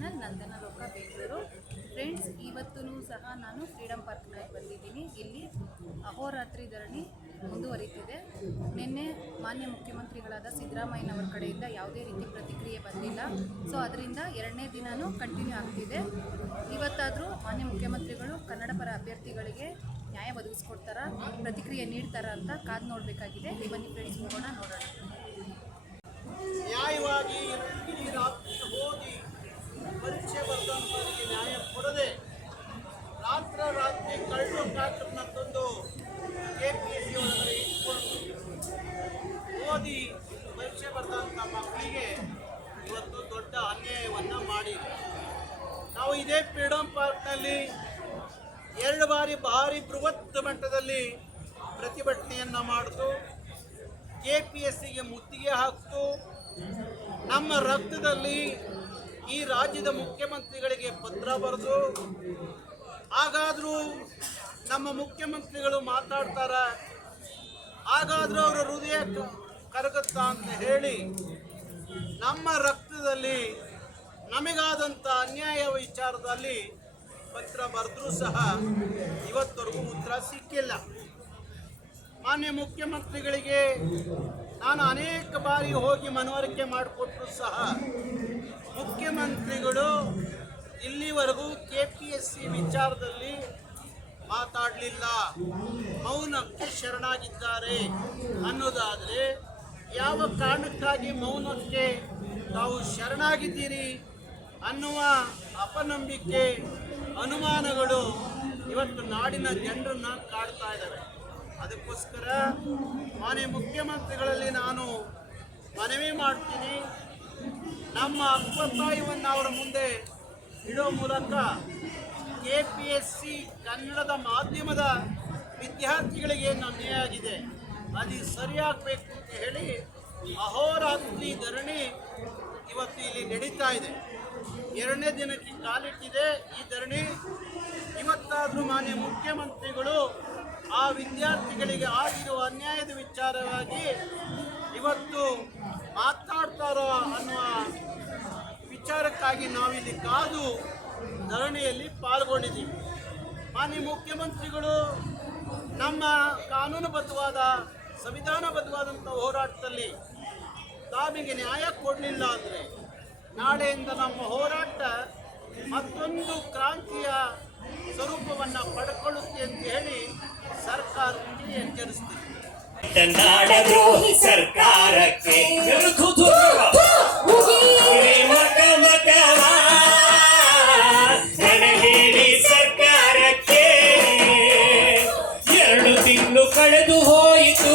Channel ನಂದನ ಲೋಕ Bengaluru. Friends, ಇವತ್ತೂ ಸಹ ನಾನು ಫ್ರೀಡಮ್ ಪಾರ್ಕ್ನಲ್ಲಿ ಬಂದಿದ್ದೀನಿ. ಇಲ್ಲಿ ಅಹೋರಾತ್ರಿ ಧರಣಿ ಮುಂದುವರಿತಿದೆ. ನಿನ್ನೆ ಮಾನ್ಯ ಮುಖ್ಯಮಂತ್ರಿಗಳಾದ ಸಿದ್ದರಾಮಯ್ಯನವರ ಕಡೆಯಿಂದ ಯಾವುದೇ ರೀತಿ ಪ್ರತಿಕ್ರಿಯೆ ಬಂದಿಲ್ಲ. ಸೊ ಅದರಿಂದ ಎರಡನೇ ದಿನವೂ ಕಂಟಿನ್ಯೂ ಆಗ್ತಿದೆ. ಇವತ್ತಾದರೂ ಮಾನ್ಯ ಮುಖ್ಯಮಂತ್ರಿಗಳು ಕನ್ನಡ ಪರ ಅಭ್ಯರ್ಥಿಗಳಿಗೆ ನ್ಯಾಯ ಒದಗಿಸ್ಕೊಡ್ತಾರಾ, ಪ್ರತಿಕ್ರಿಯೆ ನೀಡ್ತಾರಾ ಅಂತ ಕಾದು ನೋಡಬೇಕಾಗಿದೆ. ಬನ್ನಿ ಫ್ರೆಂಡ್ಸ್, ಹೋಗೋಣ, ನೋಡೋಣ. ನ್ಯಾಯವಾಗಿ ಇಡೀ ರಾತ್ರಿ ಓದಿ ಪರೀಕ್ಷೆ ಬರೆದಂಥವರಿಗೆ ನ್ಯಾಯ ಕೊಡದೆ ರಾತ್ರಿ ಕಳ್ಳು ಡಾಕ್ಟರ್ನ ತಂದು KPSC ಒಳಗಡೆ ಇಟ್ಕೊಂಡು ಓದಿ ಪರೀಕ್ಷೆ ಬರೆದಂಥ ಮಕ್ಕಳಿಗೆ ಇವತ್ತು ದೊಡ್ಡ ಅನ್ಯಾಯವನ್ನು ಮಾಡಿದೆ. ನಾವು ಇದೇ ಫ್ರೀಡಮ್ ಪಾರ್ಕ್ನಲ್ಲಿ 2 ಬಾರಿ ಭಾರಿ ಬೃಹತ್ ಮಟ್ಟದಲ್ಲಿ ಪ್ರತಿಭಟನೆಯನ್ನು ಮಾಡಿತು. KPSCಗೆ ಮುತ್ತಿಗೆ ಹಾಕಿತು. ನಮ್ಮ ರಕ್ತದಲ್ಲಿ ಈ ರಾಜ್ಯದ ಮುಖ್ಯಮಂತ್ರಿಗಳಿಗೆ ಪತ್ರ ಬರೆದು, ಹಾಗಾದರೂ ನಮ್ಮ ಮುಖ್ಯಮಂತ್ರಿಗಳು ಮಾತಾಡ್ತಾರೆ, ಹಾಗಾದರೂ ಅವರ ಹೃದಯ ಕರಗುತ್ತಾ ಅಂತ ಹೇಳಿ ನಮ್ಮ ರಕ್ತದಲ್ಲಿ ನಮಗಾದಂಥ ಅನ್ಯಾಯ ವಿಚಾರದಲ್ಲಿ ಪತ್ರ ಬರೆದ್ರೂ ಸಹ ಇವತ್ತವರೆಗೂ ಉತ್ತರ ಸಿಕ್ಕಿಲ್ಲ. ಮಾನ್ಯ ಮುಖ್ಯಮಂತ್ರಿಗಳಿಗೆ ನಾನು ಅನೇಕ ಬಾರಿ ಹೋಗಿ ಮನವರಿಕೆ ಮಾಡಿಕೊಟ್ಟರು ಸಹ ಮುಖ್ಯಮಂತ್ರಿಗಳು ಇಲ್ಲಿವರೆಗೂ KPSC ವಿಚಾರದಲ್ಲಿ ಮಾತಾಡಲಿಲ್ಲ, ಮೌನಕ್ಕೆ ಶರಣಾಗಿದ್ದಾರೆ. ಅನ್ನೋದಾದರೆ ಯಾವ ಕಾರಣಕ್ಕಾಗಿ ಮೌನಕ್ಕೆ ತಾವು ಶರಣಾಗಿದ್ದೀರಿ ಅನ್ನುವ ಅಪನಂಬಿಕೆ, ಅನುಮಾನಗಳು ಇವತ್ತು ನಾಡಿನ ಜನರನ್ನು ಕಾಡ್ತಾ ಇದ್ದಾವೆ. ಅದಕ್ಕೋಸ್ಕರ ಮಾನ್ಯ ಮುಖ್ಯಮಂತ್ರಿಗಳಲ್ಲಿ ನಾನು ಮನವಿ ಮಾಡ್ತೀನಿ, ನಮ್ಮ ಅಭಿಪ್ರಾಯವನ್ನು ಅವರ ಮುಂದೆ ಇಡೋ ಮೂಲಕ KPSC ಕನ್ನಡದ ಮಾಧ್ಯಮದ ವಿದ್ಯಾರ್ಥಿಗಳಿಗೆ ಏನು ಅನ್ಯಾಯ ಆಗಿದೆ ಅದು ಸರಿಯಾಗಬೇಕು ಅಂತ ಹೇಳಿ ಅಹೋರಾತ್ರಿ ಧರಣಿ ಇವತ್ತು ಇಲ್ಲಿ ನಡೀತಾ ಇದೆ. 2ನೇ ದಿನಕ್ಕೆ ಕಾಲಿಟ್ಟಿದೆ ಈ ಧರಣಿ. ಇವತ್ತಾದರೂ ಮಾನ್ಯ ಮುಖ್ಯಮಂತ್ರಿಗಳು ಆ ವಿದ್ಯಾರ್ಥಿಗಳಿಗೆ ಆಗಿರುವ ಅನ್ಯಾಯದ ವಿಚಾರವಾಗಿ ಇವತ್ತು ಮಾತಾಡ್ತಾರೋ ಅನ್ನುವ ವಿಚಾರಕ್ಕಾಗಿ ನಾವಿಲ್ಲಿ ಕಾದು ಧರಣಿಯಲ್ಲಿ ಪಾಲ್ಗೊಂಡಿದ್ದೀವಿ. ಮಾನ್ಯ ಮುಖ್ಯಮಂತ್ರಿಗಳು ನಮ್ಮ ಕಾನೂನುಬದ್ಧವಾದ ಸಂವಿಧಾನಬದ್ಧವಾದಂಥ ಹೋರಾಟದಲ್ಲಿ ತಾವಿಗೆ ನ್ಯಾಯ ಕೊಡಲಿಲ್ಲ ಅಂದರೆ ನಾಳೆಯಿಂದ ನಮ್ಮ ಹೋರಾಟ ಮತ್ತೊಂದು ಕ್ರಾಂತಿಯ ಸ್ವರೂಪವನ್ನು ಪಡ್ಕೊಳ್ಳುತ್ತೆ ಅಂತ ಹೇಳಿ ಸರ್ಕಾರಕ್ಕೆ ಎಚ್ಚರಿಸ್ತೀವಿ. ಸರ್ಕಾರಕ್ಕೆ ಸರ್ಕಾರಕ್ಕೆ 2 ತಿಂಗಳು ಕಳೆದು ಹೋಯಿತು.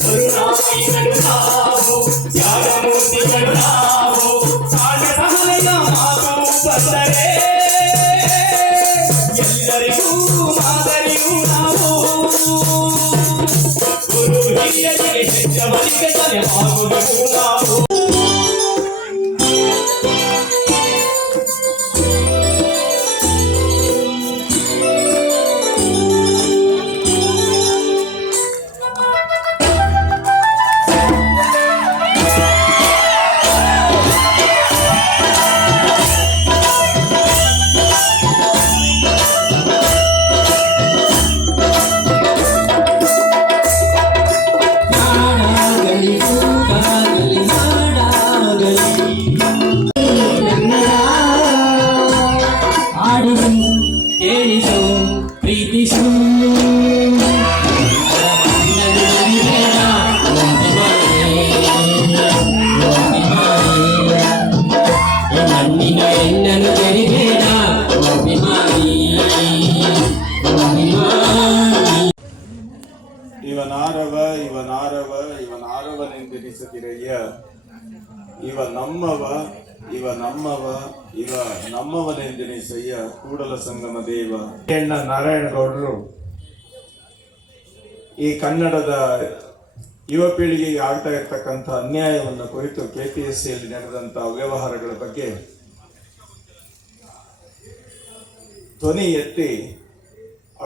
ಕರುಣಾಮಯಿಗಳು ನಾವು, ತ್ಯಾಗಮೂರ್ತಿಗಳು ನಾವು, ಸಾಗಸಮಯ ಮಾತು ಬಂದರೆ ಎಲ್ಲರಿಗೂ ಮಾದರಿಯೂ ನಾವು. ಗುರು ಹಿರಿಯರಿಗೆ ಹೆಜ್ಜವರಿಗೆ ತಲೆಮಾರುಗಳು ನಾವು. ಇವ ನಮ್ಮವ ಇವ ನಮ್ಮವ ಇವ ನಮ್ಮವನೆಂದೆನಿಸಯ್ಯ ಕೂಡಲ ಸಂಗಮ ದೇವ. ಎಣ್ಣ ನಾರಾಯಣಗೌಡರು ಈ ಕನ್ನಡದ ಯುವ ಪೀಳಿಗೆಗೆ ಆಗ್ತಾ ಇರ್ತಕ್ಕಂಥ ಅನ್ಯಾಯವನ್ನು ಕುರಿತು KPSCಯಲ್ಲಿ ನಡೆದಂಥ ಅವ್ಯವಹಾರಗಳ ಬಗ್ಗೆ ಧ್ವನಿ ಎತ್ತಿ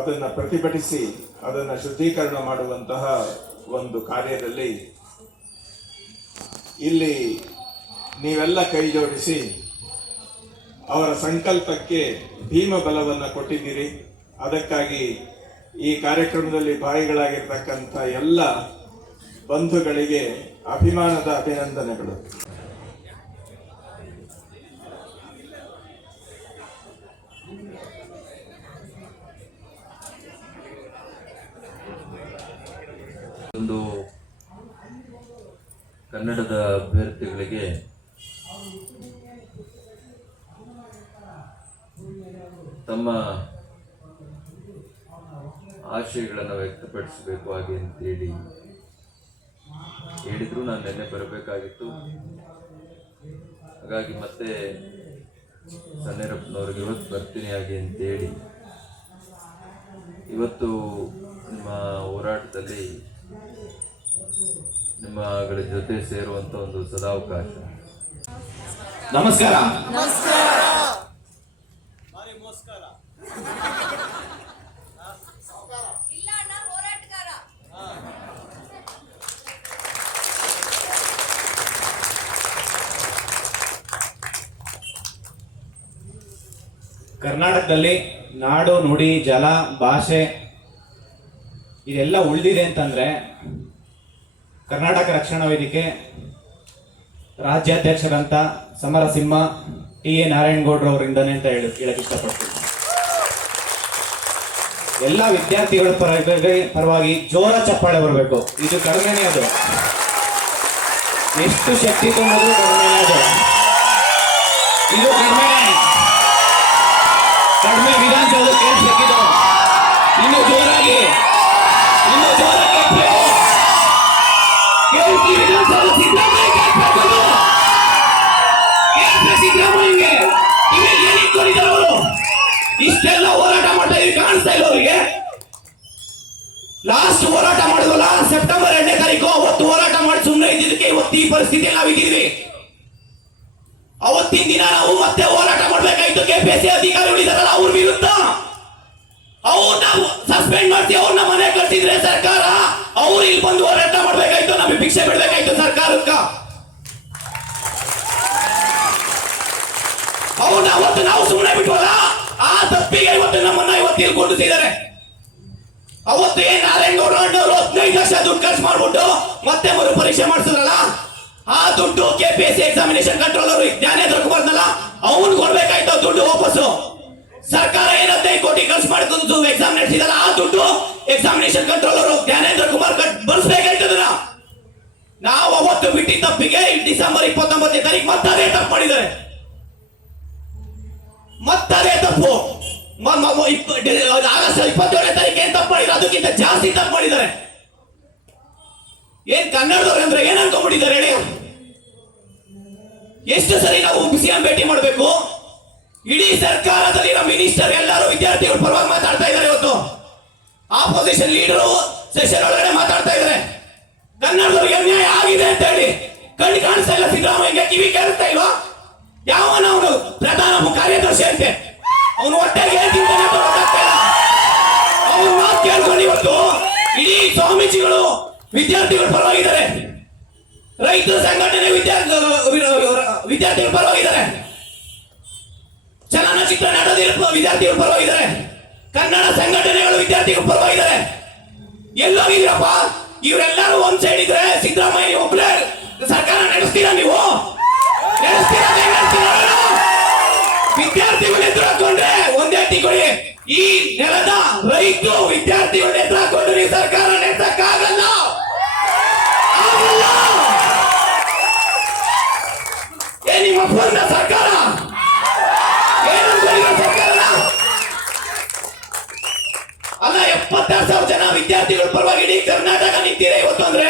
ಅದನ್ನು ಪ್ರತಿಭಟಿಸಿ ಅದನ್ನು ಶುದ್ಧೀಕರಣ ಮಾಡುವಂತಹ ಒಂದು ಕಾರ್ಯದಲ್ಲಿ ಇಲ್ಲಿ ನೀವೆಲ್ಲ ಕೈ ಜೋಡಿಸಿ ಅವರ ಸಂಕಲ್ಪಕ್ಕೆ ಭೀಮ ಬಲವನ್ನು ಕೊಟ್ಟಿದ್ದೀರಿ. ಅದಕ್ಕಾಗಿ ಈ ಕಾರ್ಯಕ್ರಮದಲ್ಲಿ ಭಾಗಿಗಳಾಗಿರ್ತಕ್ಕಂಥ ಎಲ್ಲ ಬಂಧುಗಳಿಗೆ ಅಭಿಮಾನದ ಅಭಿನಂದನೆಗಳು. ಒಂದು ಕನ್ನಡದ ಅಭ್ಯರ್ಥಿಗಳಿಗೆ ತಮ್ಮ ಆಶಯಗಳನ್ನು ವ್ಯಕ್ತಪಡಿಸಬೇಕು ಹಾಗೆ ಅಂತೇಳಿ ಹೇಳಿದ್ರು. ನಾನು ನಿನ್ನೆ ಬರಬೇಕಾಗಿತ್ತು, ಹಾಗಾಗಿ ಮತ್ತೆ ಸನ್ನೇರಪ್ಪನವ್ರಿಗೆ ಇವತ್ತು ಬರ್ತೀನಿ ಹಾಗೆ ಅಂತೇಳಿ ಇವತ್ತು ನಿಮ್ಮ ಹೋರಾಟದಲ್ಲಿ ನಿಮ್ಮಗಳ ಜೊತೆ ಸೇರುವಂತ ಒಂದು ಸದಾವಕಾಶ. ನಮಸ್ಕಾರ. ಭಾರಿ ನಮಸ್ಕಾರ. ಕರ್ನಾಟಕದಲ್ಲಿ ನಾಡು ನುಡಿ ಜಲ ಭಾಷೆ ಇದೆಲ್ಲ ಉಳಿದಿದೆ ಅಂತಂದ್ರೆ ಕರ್ನಾಟಕ ರಕ್ಷಣಾ ವೇದಿಕೆ ರಾಜ್ಯಾಧ್ಯಕ್ಷರಂತ ಸಮರಸಿಂಹ ಟಿ ಎ ನಾರಾಯಣಗೌಡರು ಅವರಿಂದನೇ ಅಂತ ಹೇಳಕ್ ಇಷ್ಟಪಡ್ತೀನಿ. ಎಲ್ಲ ವಿದ್ಯಾರ್ಥಿಗಳ ಪರವಾಗಿ ಜೋರ ಚಪ್ಪಾಳೆ ಬರಬೇಕು. ಇದು ಕಡಿಮೆನೇ, ಅದು ಎಷ್ಟು ಶಕ್ತಿ ತುಂಬಿದ್ರು ಕಡಿಮೆನೇ, ಅದು ಇದು ಕಡಿಮೆ ವಿಧಾನಸೌಧ ಕೇಳಿಸ್ಬೇಕಿದ್ದು. ಇನ್ನು ಜೋರಾಗಿ ವಿಧಾನಸೌಧ ಸಿದ್ದರಾಮಯ್ಯಗೆ ಅವರು ಇಷ್ಟೆಲ್ಲ ಹೋರಾಟ ಮಾಡ್ತಾ ಇದ್ದೀವಿ, ಕಾಣಿಸ್ತಾ ಇಲ್ಲ ಅವರಿಗೆ. ಲಾಸ್ಟ್ ಹೋರಾಟ ಮಾಡಿದ್ವಲ್ಲ ಸೆಪ್ಟೆಂಬರ್ 2ನೇ ತಾರೀಕು, ಅವತ್ತು ಹೋರಾಟ ಮಾಡಿ ಸುಮ್ಮನೆ ಇದ್ದಿದ್ದಕ್ಕೆ ಇವತ್ತು ಈ ಪರಿಸ್ಥಿತಿಯಲ್ಲಿ ನಾವಿದ್ದೀವಿ. ಅವತ್ತಿನ ದಿನ ನಾವು ಮತ್ತೆ ಹೋರಾಟ ಮಾಡ್ಬೇಕಾಯ್ತು. KPSC ಅಧಿಕಾರಿಗಳಿದಾರಲ್ಲ ಅವ್ರ ವಿರುದ್ಧ ಅವ್ರನ್ನ ಸಸ್ಪೆಂಡ್ ಮಾಡ್ತಿ, ಅವ್ರನ್ನ ಮನೆ ಕಳ್ಸಿದ್ರೆ ಸರ್ಕಾರ, ಅವ್ರು ಇಲ್ಲಿ ಬಂದು ಹೋರಾಟ ಮಾಡ್ಬೇಕಾಯ್ತು, ನಮಗೆ ಭಿಕ್ಷೆ ಬಿಡ್ಬೇಕಾಯ್ತು ಸರ್ಕಾರಕ್ಕ. ಅವ್ರನ್ನ ಅವತ್ತು ನಾವು ಸುಮ್ಮನೆ ಬಿಟ್ವಲ್ಲ, ಆ ತಪ್ಪಿಗೆ ಇವತ್ತು ನಮ್ಮನ್ನ ಇವತ್ತು ಇಲ್ಲಿ ಕೊಂಡಿದ್ದಾರೆ. ಅವತ್ತು ನಾರಾಯಣಗೌಡ ಅಣ್ಣವರು 15 ಲಕ್ಷ ದುಡ್ಡು ಖರ್ಚು ಮಾಡ್ಬಿಟ್ಟು ಮತ್ತೆ ಮರು ಪರೀಕ್ಷೆ ಮಾಡಿಸಿದ್ರಲ್ಲ, ಆ ದುಡ್ಡು KPSC ಎಕ್ಸಾಮಿನೇಷನ್ ಕಂಟ್ರೋಲರ್ ಜ್ಞಾನೇಂದ್ರ ಕುಮಾರ್ನಲ್ಲ ಅವನು ಕೊಡ್ಬೇಕಾಯ್ತು ದುಡ್ಡು ವಾಪಸ್ಸು. ಸರ್ಕಾರ 15 ಕೋಟಿ ಖರ್ಚು ಮಾಡಿಕೊಂಡು ಎಕ್ಸಾಮ್ ನಡೆಸಿದಲ್ಲ, ಆ ದುಡ್ಡು ಎಕ್ಸಾಮಿನೇಷನ್ ಕಂಟ್ರೋಲರ್ ಜ್ಞಾನೇಂದ್ರ ಕುಮಾರ್ ಬರ್ಸ್ಬೇಕಾಯ್ತದನ್ನ. ನಾವು ಅವತ್ತು ಬಿಟ್ಟಿದ್ದ ತಪ್ಪಿಗೆ ಡಿಸೆಂಬರ್ 29ನೇ ತಾರೀಕು ಮತ್ತದೇ ತಪ್ಪು ಮಾಡಿದ್ದಾರೆ. ಮತ್ತದೇ ತಪ್ಪು ಆಗಸ್ಟ್ 27ನೇ ತಾರೀಕು ಏನ್ ತಪ್ಪು ಮಾಡಿದ್ರು ಅದಕ್ಕಿಂತ ಜಾಸ್ತಿ ತಪ್ಪು ಮಾಡಿದ್ದಾರೆ. ಏನ್ ಕನ್ನಡದವ್ರು ಅಂದ್ರೆ ಏನ್ ಅನ್ಕೊಂಡ್ಬಿಟ್ಟಿದ್ದಾರೆ ಹೇಳಿ? ಎಷ್ಟು ಸರಿ ನಾವು CM ಭೇಟಿ ಮಾಡಬೇಕು? ಇಡೀ ಸರ್ಕಾರದಲ್ಲಿರೋ ಮಿನಿಸ್ಟರ್ ಎಲ್ಲರೂ ವಿದ್ಯಾರ್ಥಿಗಳ ಪರವಾಗಿ ಮಾತಾಡ್ತಾ ಇದ್ದಾರೆ. ಇವತ್ತು ಆಪೋಸಿಷನ್ ಲೀಡರು ಸೆಷನ್ ಒಳಗಡೆ ಮಾತಾಡ್ತಾ ಇದ್ದಾರೆ, ಕನ್ನಡದವ್ರಿಗೆ ಅನ್ಯಾಯ ಆಗಿದೆ ಅಂತ ಹೇಳಿ. ಕಣ್ಣು ಕಾಣಿಸ್ತಾ ಇಲ್ಲ ಸಿದ್ದರಾಮಯ್ಯಗೆ, ಕಿವಿ ಕೇಳಿಸ್ತಾ ಇಲ್ವಾ? ಯಾವನ ಅವನು ಪ್ರಧಾನ ಕಾರ್ಯದರ್ಶಿ ಅಂತೆ, ಅವನು ಹೊಟ್ಟೆಗೆ ಹೇಳ್ತಿದ್ದಾನೆ ಅಂತ ಗೊತ್ತಾಗ್ತಾ ಇಲ್ಲ. ಅವನು ಮಾತು ಕೇಳ್ಕೊಂಡು ಇವತ್ತು ಇಡೀ ಸ್ವಾಮೀಜಿಗಳು ವಿದ್ಯಾರ್ಥಿಗಳ ಪರವಾಗಿದ್ದಾರೆ, ರೈತರ ಸಂಘಟನೆ ವಿದ್ಯಾರ್ಥಿಗಳ ಪರವಾಗಿದ್ದಾರೆ, ಚಲನಚಿತ್ರ ನಟರ ವಿದ್ಯಾರ್ಥಿಗಳ ಪರವಾಗಿದ್ದಾರೆ, ಕನ್ನಡ ಸಂಘಟನೆಗಳು ವಿದ್ಯಾರ್ಥಿಗಳ ಪರವಾಗಿದ್ದಾರೆ. ಎಲ್ಲೋಗಿದ್ದೀರಪ್ಪ? ಇವರೆಲ್ಲರೂ ಒಂದ್ ಸೈಡ್ ಇದ್ರೆ ಸಿದ್ದರಾಮಯ್ಯ ಒಬ್ಬರೇ ಸರ್ಕಾರ ನಡೆಸ್ತೀರಾ? ನೀವು ವಿದ್ಯಾರ್ಥಿಗಳು ಎದುರು ಹಾಕೊಂಡ್ರೆ ಒಂದೇ ಕೊಡಿ. ಈ ನೆಲದ ರೈತ ವಿದ್ಯಾರ್ಥಿಗಳು ಎದುರು ಹಾಕೊಂಡು ನೀವು ಸರ್ಕಾರ ನಡೆಸಕ್ಕಾಗಲ್ಲ. ನಿಮ್ಮ ಬಂದ ಸರ್ಕಾರ ಸರ್ಕಾರ ಅಲ್ಲ, 76,000 ಜನ ವಿದ್ಯಾರ್ಥಿಗಳ ಪರವಾಗಿ ಇಡೀ ಕರ್ನಾಟಕ ನಿಂತಿದೆ ಇವತ್ತು ಅಂದ್ರೆ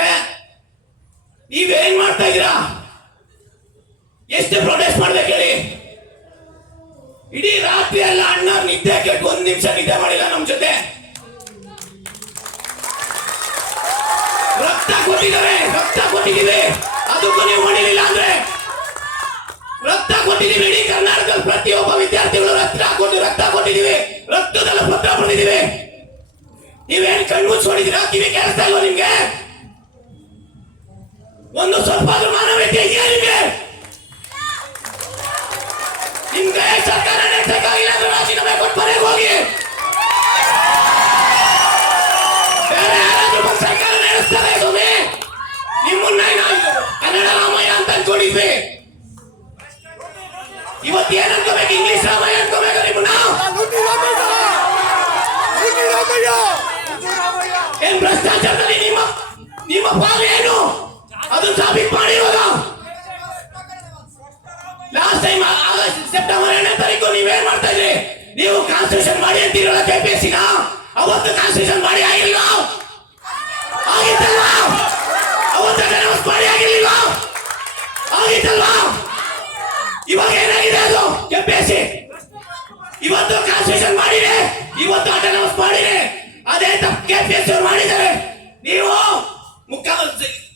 ನೀವೇನ್ ಮಾಡ್ತಾ ಇದ್ದೀರಾ? ಎಷ್ಟು ಪ್ರೊಟೆಸ್ಟ್ ಮಾಡ್ಬೇಕು ಹೇಳಿ? ಇಡೀ ರಾತ್ರಿ ಎಲ್ಲ ಅಣ್ಣ ನಿದ್ದೆ ಕೆಟ್ಟು 1 ನಿಮಿಷ ನಿದ್ದೆ ಮಾಡಿಲ್ಲ ನಮ್ ಜೊತೆ. ರಕ್ತ ಕೊಟ್ಟಿದ್ದೀವಿ, ಅದಕ್ಕೂ ನೀವು ಮಾಡಿಲಿಲ್ಲ ಅಂದ್ರೆ ರಕ್ತ ಕೊಟ್ಟಿದ್ದೀವಿ. ಇಡೀ ಕರ್ನಾಟಕದ ಪ್ರತಿಯೊಬ್ಬ ವಿದ್ಯಾರ್ಥಿಗಳು ರಕ್ತ ಕೊಟ್ಟಿದ್ದೀವಿ, ರಕ್ತದಲ್ಲ ಪತ್ರ ಬರೆದಿದ್ದೀವಿ. ನೀವೇನ್ ಕಣ್ಮುಚ್ಚಿ ಹೊಡಿದ್ದೀರಾ? ಕಿವಿ ಕೇಳಿಸ್ತಾ ಇಲ್ವಾ ನಿಮ್ಗೆ? ಒಂದು ಸ್ವಲ್ಪ ಆದ್ರೂ ಮಾನವೀಯತೆ ಇದೆಯಾ ನಿಮ್ಗೆ? ನಿಮ್ಗೆ ಸರ್ಕಾರ ನಡೆಸಕ್ಕಾಗಿಲ್ಲ ಅಂದ್ರೆ ರಾಜೀನಾಮೆ ಕೊಟ್ಟು ಮನೆಗೆ ಹೋಗಿ. ಬೇರೆ ಯಾರಾದ್ರೂ ಬಂದು ಸರ್ಕಾರ ನಡೆಸ್ತಾರೆ ಸ್ವಾಮಿ? ನಿಮ್ಮನ್ನ ಕನ್ನಡ ರಾಮಾಯಣ ಅಂತ ಅನ್ಕೊಂಡಿದ್ವಿ. ಇವತ್ತು ಏನ್ ಅನ್ಕೋಬೇಕು? ಇಂಗ್ಲಿಷ್ ರಾಮಾಯಣ ಅನ್ಕೋಬೇಕು ನಿಮ್ಮನ್ನ? ಏನ್ ಭ್ರಷ್ಟಾಚಾರದಲ್ಲಿ ನಿಮ್ಮ ಪಾಲು ಏನು? ಅದು ಸಾಬೀತು ಮಾಡಿ. ಇವಾಗ ಲಾಸ್ಟ್ ಟೈಮ್ ಸೆಪ್ಟೆಂಬರ್ 2ನೇ ತಾರೀಕು ನೀವೇನ್ ಮಾಡ್ತಾ ಇದ್ರಿ? ನೀವು ಕಾನ್ಸ್ಟಿಟ್ಯೂಷನ್ ಮಾಡಿ ಅಂತೀರಲ್ಲ KPSC ನ. ಅವತ್ತು ಕಾನ್ಸ್ಟಿಟ್ಯೂಷನ್ ಮಾಡಿ ಆಗಿಲ್ವಾ? ಆಗಿತ್ತಲ್ವಾ? ಅವತ್ತು ಅಟೆಂಡೆನ್ಸ್ ಮಾಡಿ ಆಗಿರ್ಲಿಲ್ವಾ? ಆಗಿತ್ತಲ್ವಾ? ಇವಾಗ ಏನಾಗಿದೆ ಅದು KPSC? ಇವತ್ತು ಕಾನ್ಸ್ಟಿಟ್ಯೂಷನ್ ಮಾಡಿದೆ, ಇವತ್ತು ಅಟೆಂಡೆನ್ಸ್ ಮಾಡಿದೆ. ಅದೇ ತಪ್ಪು KPSC ಅವರು ಮಾಡಿದ್ದಾರೆ. ನೀವು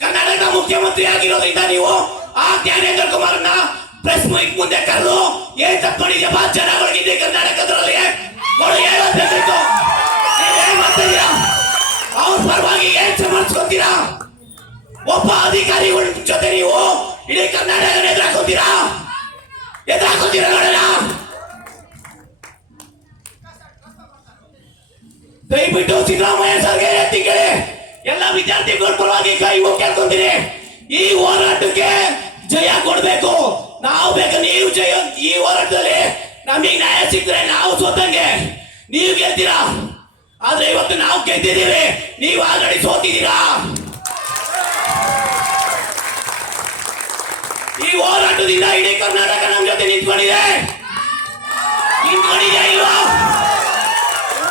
ಕರ್ನಾಟಕದ ಮುಖ್ಯಮಂತ್ರಿ ಆಗಿರೋದ್ರಿಂದ ನೀವು ಆ ಜ್ಞಾನೇಂದ್ರ ಕುಮಾರ್ನ ಪ್ರೆಸ್ ಮೈಕ್ ಮುಂದೆ ಕರೆದು ಏನ್ ತಪ್ಪು ಮಾಡಿದ್ಯಾ ಬಾ ಜನಗಳಿಗಿದೆ ಕರ್ನಾಟಕದಲ್ಲಿ ಹೇಳಬೇಕು. ನೀವೇನ್ ಮಾಡ್ತಿದ್ದೀರಾ? ಅವ್ರ ಪರವಾಗಿ ಏನ್ ಸಮರ್ಥಿಸ್ಕೊತೀರಾ? ಒಬ್ಬ ಅಧಿಕಾರಿಗಳ ಜೊತೆ ನೀವು ಇಡೀ ಕರ್ನಾಟಕ ಎದುರಾಕೋತೀರಾ ನೋಡೋಣ. ದಯವಿಟ್ಟು ಸಿದ್ದರಾಮಯ್ಯ ಸರ್ಗೆ ತಿಂಗಳೇ ಎಲ್ಲ ವಿದ್ಯಾರ್ಥಿಗಳ ಪರವಾಗಿ ಕೈ ಕೇಳ್ಕೊಂತೀನಿ. ಈ ಹೋರಾಟಕ್ಕೆ ಜಯ ಕೊಡ್ಬೇಕು. ನಾವು ಬೇಕು, ನೀವು ಜಯ. ಈ ಹೋರಾಟದಲ್ಲಿ ನಮಗೆ ನ್ಯಾಯ ಸಿಕ್ಕರೆ ನಾವು ಸೋತಂಗೆ, ನೀವು ಗೆಲ್ತೀರಾ. ಆದ್ರೆ ಇವತ್ತು ನಾವು ಗೆದ್ದಿದ್ದೀವಿ, ನೀವು ಆಲ್ರೆಡಿ ಸೋತಿದ್ದೀರಾ. ಈ ಹೋರಾಟದಿಂದ ಇಡೀ ಕರ್ನಾಟಕ ನಮ್ ಜೊತೆ ನಿಂತ್ಕೊಂಡಿದೆ ಇಲ್ವಾ?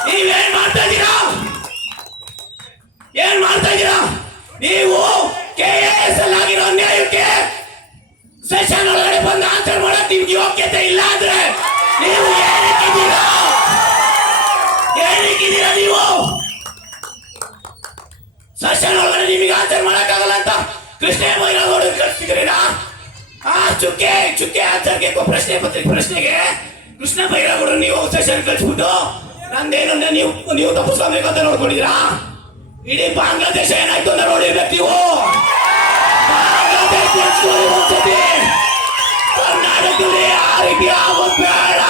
ನೀವೇನ್ ಮಾಡ್ತಾ ಇದ್ದೀರಾ? ಏನ್ ಮಾಡ್ತಾ ಇದ್ದೀರಾ? ನೀವು KAS ಅಲ್ಲಿ ಆಗಿರೋ ಅನ್ಯಾಯಕ್ಕೆ ಸೆಷನ್ ಒಳಗಡೆ ಬಂದು ಆನ್ಸರ್ ಮಾಡಕ್ ನಿಮ್ಗೆ ಯೋಗ್ಯತೆ ಇಲ್ಲ ಅಂದ್ರೆ ನೀವು ಏನಿಕ್ಕಿದ್ದೀರಾ? ನೀವು ಸೆಷನ್ ಒಳಗಡೆ ನಿಮಗೆ ಆನ್ಸರ್ ಮಾಡಕ್ಕಾಗಲ್ಲ ಅಂತ ಕೃಷ್ಣ ಬೈರಾಗೌಡ ಕಳಿಸಿದ್ರೇನ? ಆ ಚುಕ್ಕೆ ಆನ್ಸರ್ಗೆ ಪ್ರಶ್ನೆಗೆ ಕೃಷ್ಣ ಬೈರಾಗೌಡ ನೀವು ಸೆಷನ್ ಕಳಿಸ್ಬಿಟ್ಟು ನಂದೇನು ನೀವು ತಪ್ಪಿಸ್ಕೊಬೇಕು ಅಂತ ನೋಡ್ಕೊಂಡಿದ್ದೀರಾ? ಇಡೀ ಬಾಂಗ್ಲಾದೇಶ ಏನಾಯ್ತು ಅಂತ ನೋಡಿರ್ಬೇಕು ನೀವು. ಕರ್ನಾಟಕದಲ್ಲಿ ಆ ರೀತಿ ಆಗೋದು ಬೇಡ.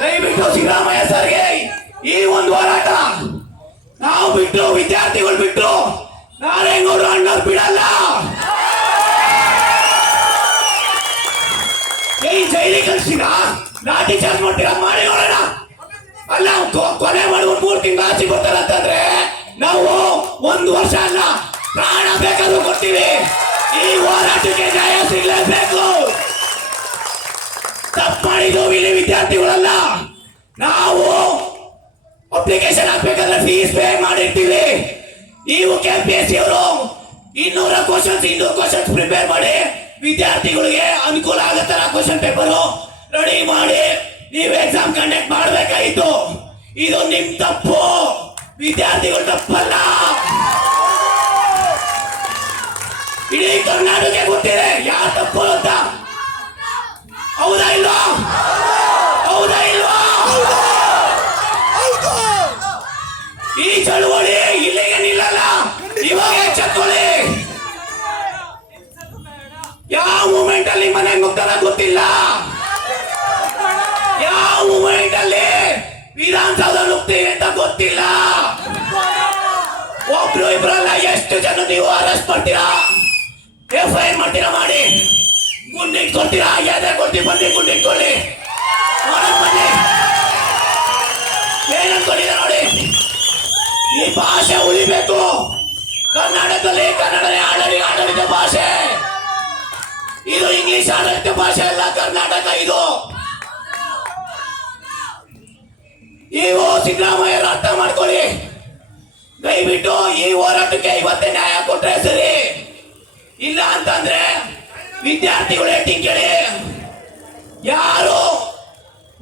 ದಯವಿಟ್ಟು ಸಿದ್ದರಾಮಯ್ಯ ಸರ್ಗೆ ಈ ಒಂದು ಹೋರಾಟ ನಾವು ಬಿಟ್ಟು, ವಿದ್ಯಾರ್ಥಿಗಳು ಬಿಟ್ಟು, ನಾರಾಯಣಗೌಡರು ಅಣ್ಣವ್ರು ಬಿಡಲ್ಲ. ಜೈಲಿ ಕಳಿಸ್ತೀರಾ? ಲಾಠಿ ಚಾರ್ಜ್ ಮಾಡ್ತೀರಾ? ಮಾಡಿ ನೋಡೋಣ. ಅಲ್ಲ, ಕೊಲೆ ಮಾಡಿ 3 ತಿಂಗಳು ಆಚೆ ಬರ್ತಾರ ಅಂತಂದ್ರೆ ನಾವು 1 ವರ್ಷ ಅಲ್ಲ, ಪ್ರಾಣ ಬೇಕಾದ್ರೂ ಕೊಡ್ತೀವಿ. ಈ ಹೋರಾಟಕ್ಕೆ ನ್ಯಾಯ ಸಿಗಲೇಬೇಕು. ತಪ್ಪು ಮಾಡಿದ್ದು ಇಲ್ಲಿ ವಿದ್ಯಾರ್ಥಿಗಳಲ್ಲ. ನಾವು ಅಪ್ಲಿಕೇಶನ್ ಹಾಕ್ಬೇಕಾದ್ರೆ ಫೀಸ್ ಪೇ ಮಾಡಿರ್ತೀವಿ. ನೀವು KPSC ಅವರು 200 ಕ್ವಶನ್ಸ್ ಪ್ರಿಪೇರ್ ಮಾಡಿ ವಿದ್ಯಾರ್ಥಿಗಳಿಗೆ ಅನುಕೂಲ ಆಗತ್ತರ ಕ್ವಶನ್ ಪೇಪರ್ ರೆಡಿ ಮಾಡಿ ನೀವು ಎಕ್ಸಾಮ್ ಕಂಡಕ್ಟ್ ಮಾಡಬೇಕಾಗಿತ್ತು. ಇದು ನಿಮ್ ತಪ್ಪು, ವಿದ್ಯಾರ್ಥಿಗಳ ತಪ್ಪಲ್ಲ. ಇಡೀ ಕರ್ನಾಟಕ ಗೊತ್ತಿದೆ ಯಾರು ತಪ್ಪು ಅಂತ. ಹೌದಾ ಇಲ್ವಾ? ಈ ಚಳುವಳಿ ಇಲ್ಲಿಗೆ ನಿಲ್ಲಲ್ಲ. ಇವಾಗ ಚಕ್ಕೊಳ್ಳಿ. ಯಾವ ಮೂಮೆಂಟ್ ಅಲ್ಲಿ ಮನೆ ಮುಗ್ತಾರ ಗೊತ್ತಿಲ್ಲ. ಯಾವ ಮೂಮೆಂಟ್ ಅಲ್ಲಿ ವಿಧಾನಸೌಧ ನುಗ್ತೀವಿ ಅಂತ ಗೊತ್ತಿಲ್ಲ. ಒಬ್ರು ಇಬ್ರಲ್ಲ, ಎಷ್ಟು ಜನ ನೀವು ಅರೆಸ್ಟ್ ಮಾಡ್ತೀರಾ, FIR ಮಾಡ್ತೀರಾ? ಮಾಡಿ ಗುಂಡಿಟ್ಕೊಳ್ತೀರಾ? ಯಾವ್ದೇ ಕೊಡ್ತೀವಿ, ಬಂದು ಗುಂಡಿಟ್ಕೊಳ್ಳಿ. ಬನ್ನಿ, ಏನ್ ಅನ್ಕೊಂಡಿದ್ದೀರಾ ನೋಡಿ. ಈ ಭಾಷೆ ಉಳಿಬೇಕು. ಕರ್ನಾಟಕದಲ್ಲಿ ಕನ್ನಡನೇ ಆಡಳಿತ ಭಾಷೆ. ಇದು ಇಂಗ್ಲಿಷ್ ಆಡಳಿತ ಭಾಷೆ ಅಲ್ಲ, ಕರ್ನಾಟಕ ಇದು. ನೀವು ಸಿದ್ದರಾಮಯ್ಯ ಅರ್ಥ ಮಾಡ್ಕೊಳ್ಳಿ. ದಯವಿಟ್ಟು ಈ ಹೋರಾಟಕ್ಕೆ ಇವತ್ತೇ ನ್ಯಾಯ ಕೊಟ್ರೆ ಸರಿ, ಇಲ್ಲ ಅಂತಂದ್ರೆ ವಿದ್ಯಾರ್ಥಿಗಳು ಏಟಿಂಗ್ ಕೇಳಿ ಯಾರು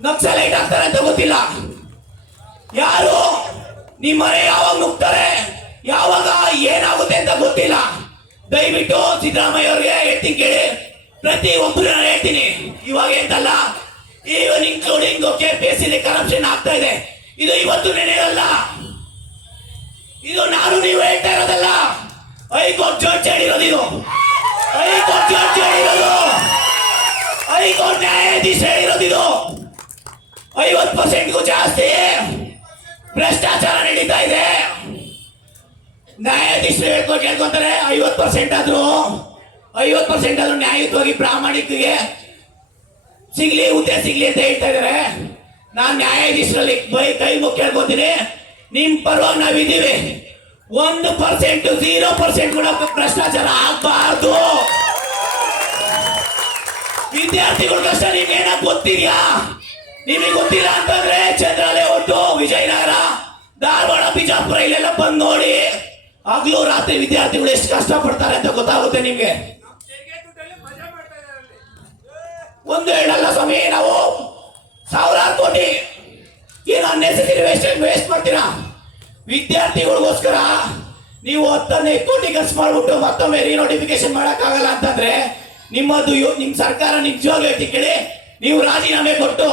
ನಕ್ಸಲೈಟ್ ಆಗ್ತಾರೆ ಅಂತ ಗೊತ್ತಿಲ್ಲ, ಯಾರು ನಿಮ್ಮ ಮನೆ ಯಾವಾಗ ನುಗ್ತಾರೆ, ಯಾವಾಗ ಏನಾಗುತ್ತೆ ಅಂತ ಗೊತ್ತಿಲ್ಲ. ದಯವಿಟ್ಟು ಸಿದ್ದರಾಮಯ್ಯ ಅವ್ರಿಗೆ ಹೇಳ್ತೀನಿ ಕೇಳಿ, ಪ್ರತಿ ಒಬ್ಬರು ನಾನು ಹೇಳ್ತೀನಿ, ಇವಾಗ ಎಂತಲ್ಲ, ಈವನ್ ಇನ್ಕ್ಲೂಡಿಂಗ್ KPSC ಕರಪ್ಷನ್ ಆಗ್ತಾ ಇದೆ. ಇದು ಇವತ್ತು ನೆನೆಯಲ್ಲ, ಇದು ನಾನು ನೀವು ಹೇಳ್ತಾ ಇರೋದಲ್ಲ, ಹೈಕೋರ್ಟ್ ಜಡ್ಜ್ ಹೇಳಿರೋದು, ಇದು ಹೈಕೋರ್ಟ್ ಜಡ್ಜ್ ಹೇಳಿರೋದು, ಹೈಕೋರ್ಟ್ ನ್ಯಾಯಾಧೀಶ ಹೇಳಿರೋದು. ಇದು 50%ಗೂ ಜಾಸ್ತಿ ಭ್ರಷ್ಟಾಚಾರ ನಡೀತಾ ಇದೆ. ನ್ಯಾಯಾಧೀಶರು ಹೇಳ್ಕೊಂತಾರೆ 50% ಆದ್ರೂ 50% ಆದ್ರೂ ನ್ಯಾಯಯುತವಾಗಿ ಪ್ರಾಮಾಣಿಕರಿಗೆ ಸಿಗ್ಲಿ, ಹುದ್ದೆ ಸಿಗ್ಲಿ ಅಂತ ಹೇಳ್ತಾ ಇದಾರೆ. ನಾನು ನ್ಯಾಯಾಧೀಶರಲ್ಲಿ ಕೈ ಮುಗಿ ಕೇಳ್ಕೊತೀನಿ, ನಿಮ್ ಪರವಾಗಿ ನಾವಿದ್ದೀವಿ. 1% 0% ಕೂಡ ಭ್ರಷ್ಟಾಚಾರ ಆಗ್ಬಾರ್ದು. ವಿದ್ಯಾರ್ಥಿಗಳ ಕಷ್ಟ ನಿಮ್ಗೆ ಏನಾಗ್ ಗೊತ್ತಿದ್ಯಾ? ನಿಮಗೆ ಗೊತ್ತಿಲ್ಲ ಅಂತಂದ್ರೆ ಚಂದ್ರಾಲಯ ಒಟ್ಟು ವಿಜಯನಗರ, ಧಾರವಾಡ, ಬಿಜಾಪುರ ಇಲ್ಲೆಲ್ಲ ಬಂದು ನೋಡಿ, ಹಗಲು ರಾತ್ರಿ ವಿದ್ಯಾರ್ಥಿಗಳು ಎಷ್ಟು ಕಷ್ಟ ಪಡ್ತಾರೆ ಅಂತ ಗೊತ್ತಾಗುತ್ತೆ ನಿಮ್ಗೆ. ಒಂದು ಹೇಳಲ್ಲ ಸ್ವಾಮಿ, ನಾವು ಸಾವಿರಾರು ಕೋಟಿ ಏನು ಅನ್ನೆಸೆಸರಿ ವೇಸ್ಟ್ ಮಾಡ್ತೀರಾ? ವಿದ್ಯಾರ್ಥಿಗಳಿಗೋಸ್ಕರ ನೀವು 15 ಕೋಟಿ ಖರ್ಚು ಮಾಡ್ಬಿಟ್ಟು ಮತ್ತೊಮ್ಮೆ ರಿನೋಟಿಫಿಕೇಶನ್ ಮಾಡಕ್ಕಾಗಲ್ಲ ಅಂತಂದ್ರೆ ನಿಮ್ಮದು ನಿಮ್ ಸರ್ಕಾರ ನಿಜವಾಗ್ಲೂ ಹೇಳ್ತಿ ಕೇಳಿ, ನೀವು ರಾಜೀನಾಮೆ ಕೊಟ್ಟು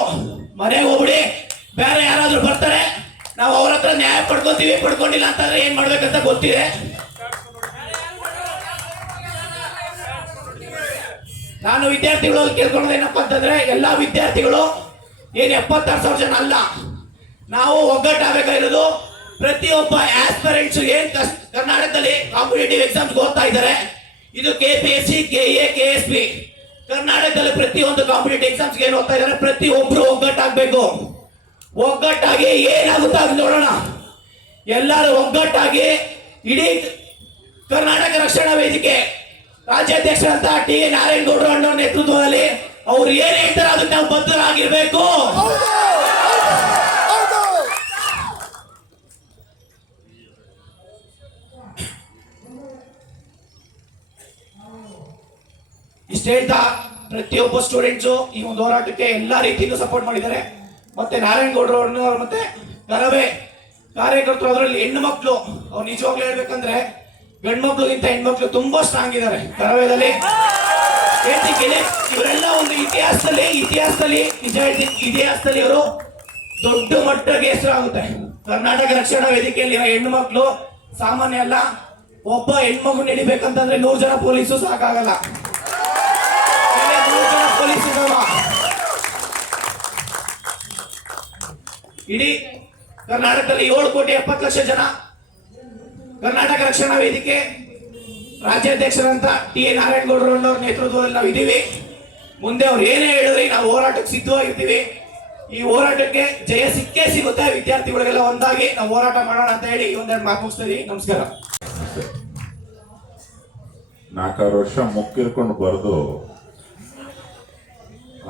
ಮನೆಗೆ ಹೋಗ್ಬಿಡಿ. ಬೇರೆ ಯಾರಾದ್ರೂ ಬರ್ತಾರೆ, ನಾವು ಅವ್ರ ಹತ್ರ ನ್ಯಾಯ ಪಡ್ಕೊಂತೀವಿ, ಪಡ್ಕೊಂಡಿಲ್ಲ ಅಂತಂದ್ರೆ ಏನ್ ಮಾಡ್ಬೇಕಂತ ಗೊತ್ತಿದೆ. ನಾನು ವಿದ್ಯಾರ್ಥಿಗಳು ಕೇಳ್ಕೊಳ್ಳೋದೇನಪ್ಪ ಅಂತಂದ್ರೆ, ಎಲ್ಲಾ ವಿದ್ಯಾರ್ಥಿಗಳು ಏನ್ 76,000 ಜನ ಅಲ್ಲ, ನಾವು ಒಗ್ಗಟ್ಟಾಗಬೇಕಾಗಿರೋದು. ಪ್ರತಿಯೊಬ್ಬ ಆಸ್ಪರೆಂಟ್ಸ್ ಏನ್ ಕರ್ನಾಟಕದಲ್ಲಿ ಕಾಂಪಿಟೇಟಿವ್ ಎಕ್ಸಾಮ್ಸ್ ಓದ್ತಾ ಇದ್ದಾರೆ, ಇದು KPSC, KA, KSP, ಕರ್ನಾಟಕದಲ್ಲಿ ಪ್ರತಿಯೊಂದು ಕಾಂಪಿಟೇಟಿವ್ ಎಕ್ಸಾಮ್ಸ್ ಏನ್ ಓದ್ತಾ ಇದ್ದಾರೆ, ಪ್ರತಿಯೊಬ್ರು ಒಗ್ಗಟ್ಟಾಗಬೇಕು. ಒಗ್ಗಟ್ಟಾಗಿ ಏನಾಗುತ್ತಾ ನೋಡೋಣ. ಎಲ್ಲರೂ ಒಗ್ಗಟ್ಟಾಗಿ ಇಡೀ ಕರ್ನಾಟಕ ರಕ್ಷಣಾ ವೇದಿಕೆ ರಾಜ್ಯಾಧ್ಯಕ್ಷರಂತ ಟಿ ನಾರಾಯಣಗೌಡರು ಅನ್ನೋ ನೇತೃತ್ವದಲ್ಲಿ ಅವ್ರು ಏನ್ ಹೇಳ್ತಾರೆ ಅದಕ್ಕೆ ನಾವು ಬದ್ಧರಾಗಿರ್ಬೇಕು. ಇಷ್ಟ ಹೇಳ್ತಾ ಪ್ರತಿಯೊಬ್ಬ ಸ್ಟೂಡೆಂಟ್ಸು ಈ ಒಂದು ಹೋರಾಟಕ್ಕೆ ಎಲ್ಲಾ ರೀತಿಯಲ್ಲೂ ಸಪೋರ್ಟ್ ಮಾಡಿದ್ದಾರೆ. ಮತ್ತೆ ನಾರಾಯಣಗೌಡರು ಮತ್ತೆ ಕರವೇ ಕಾರ್ಯಕರ್ತರು, ಅದರಲ್ಲಿ ಹೆಣ್ಣು ಮಕ್ಕಳು, ಅವ್ರು ನಿಜವಾಗ್ಲೂ ಹೇಳ್ಬೇಕಂದ್ರೆ ಗಂಡು ಮಕ್ಳಿಗಿಂತ ಹೆಣ್ಮಕ್ಳು ತುಂಬಾ ಸ್ಟ್ರಾಂಗ್ ಇದ್ದಾರೆ ಕರವೇದಲ್ಲಿ. ಇವರೆಲ್ಲ ಒಂದು ಇತಿಹಾಸದಲ್ಲಿ ನಿಜ ಹೇಳ್ತೀನಿ, ಇತಿಹಾಸದಲ್ಲಿ ಇವರು ದೊಡ್ಡ ಮಟ್ಟಕ್ಕೆ ಹೆಸರಾಗುತ್ತೆ. ಕರ್ನಾಟಕ ರಕ್ಷಣಾ ವೇದಿಕೆಯಲ್ಲಿ ಹೆಣ್ಣು ಮಕ್ಕಳು ಸಾಮಾನ್ಯ ಅಲ್ಲ. ಒಬ್ಬ ಹೆಣ್ಮಗು ನಡಿಬೇಕಂತಂದ್ರೆ 100 ಜನ ಪೊಲೀಸು ಸಾಕಾಗಲ್ಲ. 100 ಜನ ಪೊಲೀಸ್ ಇಡೀ ಕರ್ನಾಟಕದಲ್ಲಿ 7,70,00,000 ಜನ ಕರ್ನಾಟಕ ರಕ್ಷಣಾ ವೇದಿಕೆ ರಾಜ್ಯಾಧ್ಯಕ್ಷರಂತ ಟಿ ನಾರಾಯಣಗೌಡರು ಅನ್ನೋರ ನೇತೃತ್ವದಲ್ಲಿ ನಾವು ಇದ್ದೀವಿ. ಮುಂದೆ ಅವ್ರು ಏನೇ ಹೇಳಿದ್ರಿ ನಾವು ಹೋರಾಟಕ್ಕೆ ಸಿದ್ಧವಾಗಿರ್ತೀವಿ. ಈ ಹೋರಾಟಕ್ಕೆ ಜಯ ಸಿಕ್ಕೇ ಸಿಗುತ್ತೆ. ವಿದ್ಯಾರ್ಥಿಗಳಿಗೆಲ್ಲ ಒಂದಾಗಿ ನಾವು ಹೋರಾಟ ಮಾಡೋಣ ಅಂತ ಹೇಳಿ ಒಂದೆರಡು ಮಾತು ಮುಗಿಸ್ತೀವಿ. ನಮಸ್ಕಾರ. 4 ವರ್ಷ ಮುಕ್ಕಿರ್ಕೊಂಡು ಬರೆದು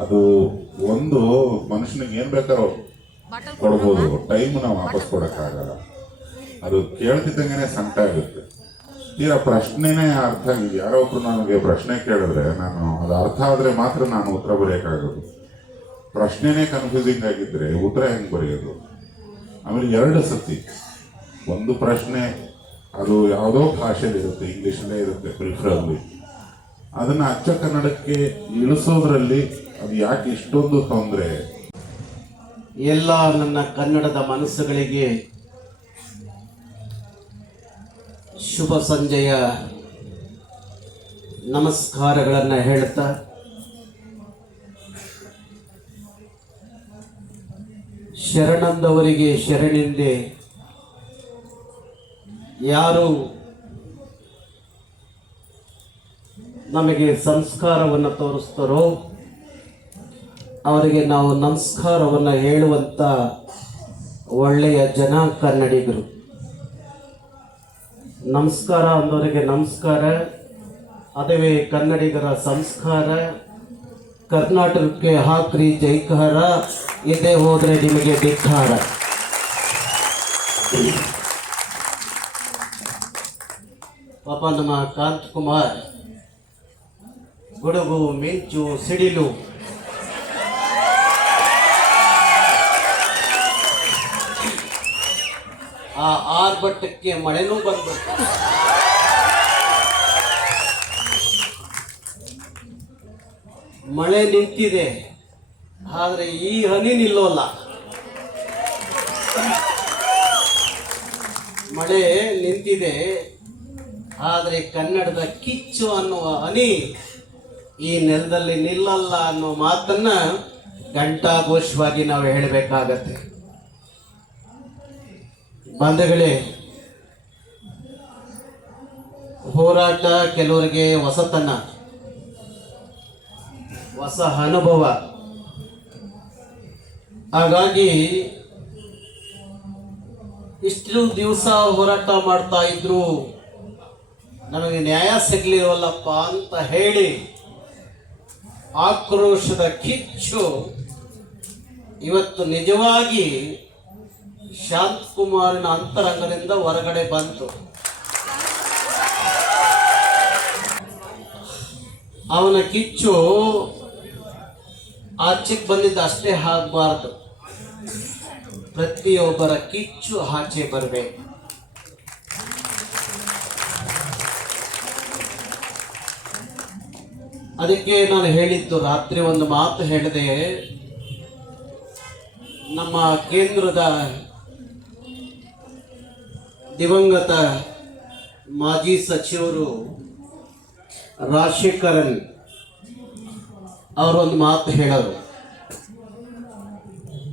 ಅದು ಒಂದು ಮನುಷ್ಯನಿಗೆ ಏನ್ ಬೇಕಾರೋ ಕೊಡ್ಬೋದು, ಟೈಮ್ನ ವಾಪಸ್ ಕೊಡಕ್ಕಾಗಲ್ಲ. ಅದು ಕೇಳ್ತಿದ್ದಂಗೆ ಸಂಕಟ ಆಗುತ್ತೆ. ತೀರಾ ಪ್ರಶ್ನೆನೇ ಅರ್ಥ ಆಗಿದೆ. ಯಾರೋ ಒಬ್ರು ನನಗೆ ಪ್ರಶ್ನೆ ಕೇಳಿದ್ರೆ ನಾನು ಅದು ಅರ್ಥ ಆದ್ರೆ ಮಾತ್ರ ನಾನು ಉತ್ತರ ಬರೆಯೋಕ್ಕಾಗೋದು. ಪ್ರಶ್ನೆನೇ ಕನ್ಫ್ಯೂಸಿಂಗ್ ಆಗಿದ್ರೆ ಉತ್ತರ ಹೆಂಗೆ ಬರೆಯೋದು? ಆಮೇಲೆ 2 ಸತಿ ಒಂದು ಪ್ರಶ್ನೆ ಅದು ಯಾವುದೋ ಭಾಷೆಯಲ್ಲಿ ಇರುತ್ತೆ, ಇಂಗ್ಲೀಷಲ್ಲೇ ಇರುತ್ತೆ ಪ್ರಿಫರಬ್ಲಿ. ಅದನ್ನ ಅಚ್ಚ ಕನ್ನಡಕ್ಕೆ ಇಳಿಸೋದ್ರಲ್ಲಿ ಅದು ಯಾಕೆ ಇಷ್ಟೊಂದು ತೊಂದರೆ? ಎಲ್ಲ ನನ್ನ ಕನ್ನಡದ ಮನಸ್ಸುಗಳಿಗೆ ಶುಭ ಸಂಜೆಯ ನಮಸ್ಕಾರಗಳನ್ನು ಹೇಳ್ತಾ, ಶರಣಂದವರಿಗೆ ಶರಣೆಂದೇ ಯಾರು ನಮಗೆ ಸಂಸ್ಕಾರವನ್ನು ತೋರಿಸ್ತಾರೋ ಅವರಿಗೆ ನಾವು ನಮಸ್ಕಾರವನ್ನು ಹೇಳುವಂಥ ಒಳ್ಳೆಯ ಜನ ಕನ್ನಡಿಗರು. ನಮಸ್ಕಾರ ಅಂದವರಿಗೆ ನಮಸ್ಕಾರ, ಅದುವೇ ಕನ್ನಡಿಗರ ಸಂಸ್ಕಾರ. ಕರ್ನಾಟಕಕ್ಕೆ ಹಾಕ್ರಿ ಜೈಕಾರ, ಇದೇ ಹೋದರೆ ನಿಮಗೆ ಧಿಕ್ಕಾರ. ಪಾಪ ನಮ್ಮ ಕಾಂತ್ ಕುಮಾರ್ ಗುಡುಗು ಮಿಂಚು ಸಿಡಿಲು ಆ ಆರ್ಭಟಕ್ಕೆ ಮಳೆನೂ ಬಂದ್ಬಿಟ್ಟು ಮಳೆ ನಿಂತಿದೆ, ಆದರೆ ಈ ಹನಿ ನಿಲ್ಲೋಲ್ಲ. ಮಳೆ ನಿಂತಿದೆ, ಆದರೆ ಕನ್ನಡದ ಕಿಚ್ಚು ಅನ್ನುವ ಹನಿ ಈ ನೆಲದಲ್ಲಿ ನಿಲ್ಲಲ್ಲ ಅನ್ನೋ ಮಾತನ್ನ ಘಂಟಾಘೋಷವಾಗಿ ನಾವು ಹೇಳಬೇಕಾಗತ್ತೆ. ಬಂಧುಗಳೇ, ಹೋರಾಟ ಕೆಲವರಿಗೆ ಹೊಸತನ, ಹೊಸ ಅನುಭವ. ಹಾಗಾಗಿ ಇಷ್ಟು ದಿವಸ ಹೋರಾಟ ಮಾಡ್ತಾ ಇದ್ರು, ನಮಗೆ ನ್ಯಾಯ ಸಿಗ್ಲಿಲ್ವಲ್ಲಪ್ಪ ಅಂತ ಹೇಳಿ ಆಕ್ರೋಶದ ಕಿಚ್ಚು ಇವತ್ತು ನಿಜವಾಗಿ ಶಾಂತಕುಮಾರನ ಅಂತರಂಗದಿಂದ ಹೊರಗಡೆ ಬಂತು. ಅವನ ಕಿಚ್ಚು ಆಚೆಗೆ ಬಂದಿದ್ದು ಅಷ್ಟೇ ಆಗಬಾರ್ದು, ಪ್ರತಿಯೊಬ್ಬರ ಕಿಚ್ಚು ಆಚೆ ಬರಬೇಕು. ಅದಕ್ಕೆ ನಾನು ಹೇಳಿದ್ದು, ರಾತ್ರಿ ಒಂದು ಮಾತು ಹೇಳಿದೆ. ನಮ್ಮ ಕೇಂದ್ರದ ದಿವಂಗತ ಮಾಜಿ ಸಚಿವರು ರಾಜಶೇಖರನ್ ಅವರೊಂದು ಮಾತು ಹೇಳೋರು,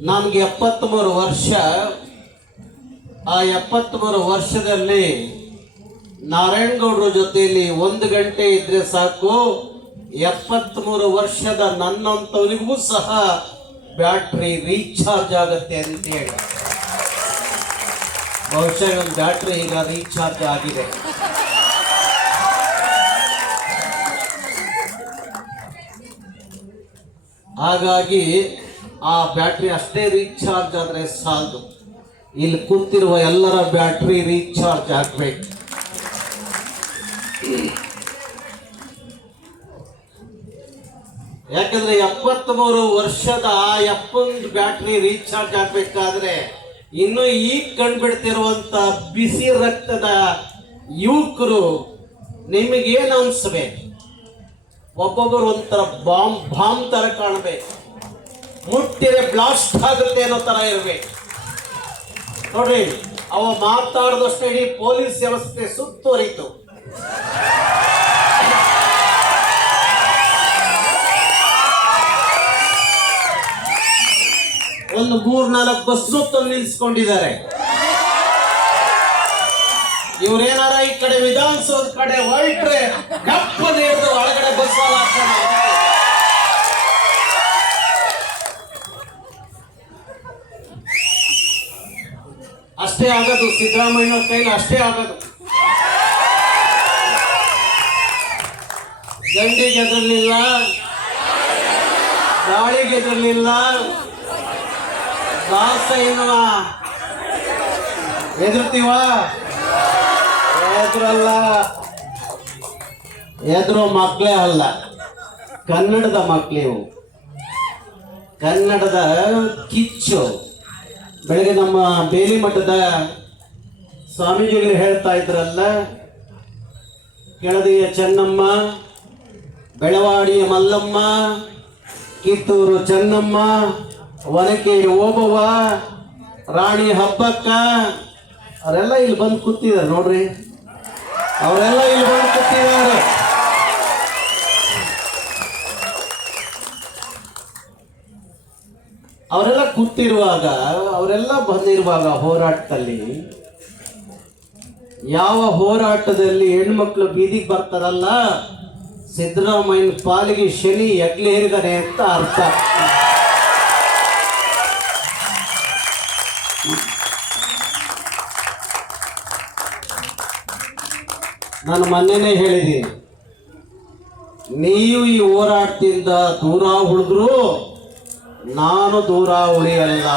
ನನಗೆ 73 ವರ್ಷ, ಆ 73 ವರ್ಷದಲ್ಲಿ ನಾರಾಯಣಗೌಡರ ಜೊತೆಯಲ್ಲಿ 1 ಗಂಟೆ ಇದ್ರೆ ಸಾಕು, 73 ವರ್ಷದ ನನ್ನಂಥವನಿಗೂ ಸಹ ಬ್ಯಾಟ್ರಿ ರೀಚಾರ್ಜ್ ಆಗುತ್ತೆ ಅಂತ ಹೇಳಿ. ಬಹುಶಃ ಒಂದು ಬ್ಯಾಟ್ರಿ ಈಗ ರೀಚಾರ್ಜ್ ಆಗಿದೆ. ಹಾಗಾಗಿ ಆ ಬ್ಯಾಟ್ರಿ ಅಷ್ಟೇ ರೀಚಾರ್ಜ್ ಆದರೆ ಸಾಲದು, ಇಲ್ಲಿ ಕುಂತಿರುವ ಎಲ್ಲರ ಬ್ಯಾಟ್ರಿ ರೀಚಾರ್ಜ್ ಆಗಬೇಕು. ಯಾಕಂದ್ರೆ 73 ವರ್ಷದ ಯಪ್ಪಂದು ಬ್ಯಾಟ್ರಿ ರೀಚಾರ್ಜ್ ಆಗಬೇಕಾದ್ರೆ ಇನ್ನು ಈಗ ಕಂಡುಬಿಡ್ತಿರುವಂತ ಬಿಸಿ ರಕ್ತದ ಯುವಕರು ನಿಮಗೇನು ಅನ್ಸ್ಬೇಕು? ಒಬ್ಬೊಬ್ಬರು ಒಂಥರ ಬಾಂಬ್ ತರ ಕಾಣಬೇಕು, ಮುಟ್ಟಿರೆ ಬ್ಲಾಸ್ಟ್ ಆಗುತ್ತೆ ಅನ್ನೋ ತರ ಇರಬೇಕು. ನೋಡ್ರಿ, ಅವ ಮಾತಾಡಿದಷ್ಟು ಇಡೀ ಪೊಲೀಸ್ ವ್ಯವಸ್ಥೆ ಸುತ್ತುವರಿತು. ಒಂದು 3-4 ಬಸ್ಸು ತಂದು ನಿಲ್ಸ್ಕೊಂಡಿದ್ದಾರೆ. ಇವ್ರೇನಾರ ಈ ಕಡೆ ವಿಧಾನಸೌಧ ಕಡೆ ಹೊರಟ್ರೆ ಕಪ್ಪ ನೀಡಿದು ಒಳಗಡೆ ಬಸ್ ಅಷ್ಟೇ ಆಗೋದು. ಸಿದ್ದರಾಮಯ್ಯ ಕೈಲಿ ಅಷ್ಟೇ ಆಗೋದು. ಗಂಡಿಗೆ ಎದುರ್ಲಿಲ್ಲ, ಗಾಳಿಗೆ ಎದುರ್ಲಿಲ್ಲ, ದಾಸ ಏನು ಎದುರ್ತೀವ? ಎದುರಲ್ಲ, ಎದುರೋ ಮಕ್ಕಳೇ ಅಲ್ಲ, ಕನ್ನಡದ ಮಕ್ಕಳಿವು, ಕನ್ನಡದ ಕಿಚ್ಚು. ಬೆಳಗ್ಗೆ ನಮ್ಮ ಬೇಲಿ ಮಠದ ಸ್ವಾಮೀಜಿಗಳು ಹೇಳ್ತಾ ಇದ್ರಲ್ಲ, ಕೆಳದಿಯ ಚೆನ್ನಮ್ಮ, ಬೆಳವಾಡಿಯ ಮಲ್ಲಮ್ಮ, ಕಿತ್ತೂರು ಚೆನ್ನಮ್ಮ, ವನಕೇರಿ ಓಬವ್ವ, ರಾಣಿ ಹಬ್ಬಕ್ಕ, ಅವರೆಲ್ಲ ಇಲ್ಲಿ ಬಂದು ಕೂತಿದ್ದಾರೆ. ನೋಡ್ರಿ, ಅವರೆಲ್ಲ ಇಲ್ಲಿ ಬಂದು ಕೂತಿದ್ದಾರೆ. ಅವರೆಲ್ಲ ಕೂತಿರುವಾಗ, ಅವರೆಲ್ಲ ಬಂದಿರುವಾಗ ಹೋರಾಟದಲ್ಲಿ, ಯಾವ ಹೋರಾಟದಲ್ಲಿ ಹೆಣ್ಮಕ್ಳು ಬೀದಿಗೆ ಬರ್ತಾರಲ್ಲ, ಸಿದ್ದರಾಮಯ್ಯನ ಪಾಲಿಗೆ ಶನಿ ಎಗ್ಲೇರಿದಾನೆ ಅಂತ ಅರ್ಥ. ನಾನು ಮೊನ್ನೆನೇ ಹೇಳಿದ್ದೀನಿ, ನೀವು ಈ ಹೋರಾಟದಿಂದ ದೂರ ಉಳಿದ್ರು ನಾನು ದೂರ ಉಳಿಯಲ್ಲ.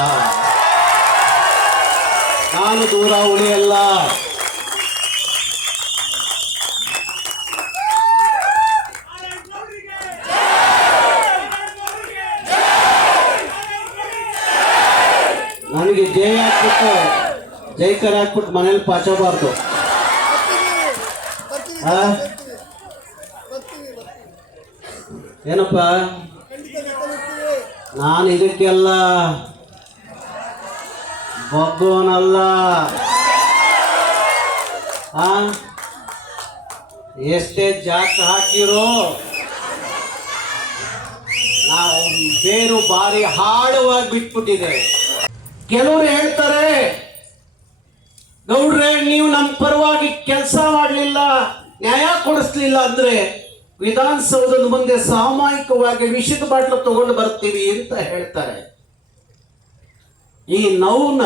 ನಾನು ದೂರ ಉಳಿಯಲ್ಲ. ನನಗೆ ಜೈ ಹಾಕ್ಬಿಟ್ಟು ಜೈಕರ್ ಹಾಕ್ಬಿಟ್ಟು ಮನೇಲಿ ಪಾಚಬಾರ್ದು. ಏನಪ್ಪ, ನಾನು ಇದಕ್ಕೆಲ್ಲ ಬಗ್ಗೋನಲ್ಲ. ಎಷ್ಟೇ ಜಾಕ್ ಹಾಕಿರೋ ನಾವು ಬೇರು ಬಾರಿ ಹಾಳವಾಗಿ ಬಿಟ್ಬಿಟ್ಟಿದೆ. ಕೆಲವರು ಹೇಳ್ತಾರೆ, ಗೌಡ್ರೆ ನೀವು ನಮ್ಮ ಪರವಾಗಿ ಕೆಲಸ ಮಾಡಲಿಲ್ಲ, ನ್ಯಾಯ ಕೊಡಿಸ್ಲಿಲ್ಲ ಅಂದ್ರೆ ವಿಧಾನಸೌಧದ ಮುಂದೆ ಸಾಮೂಹಿಕವಾಗಿ ವಿಷದ ಬಾಟ್ಲು ತಗೊಂಡು ಬರ್ತೀವಿ ಅಂತ ಹೇಳ್ತಾರೆ. ಈ ನೋವನ್ನ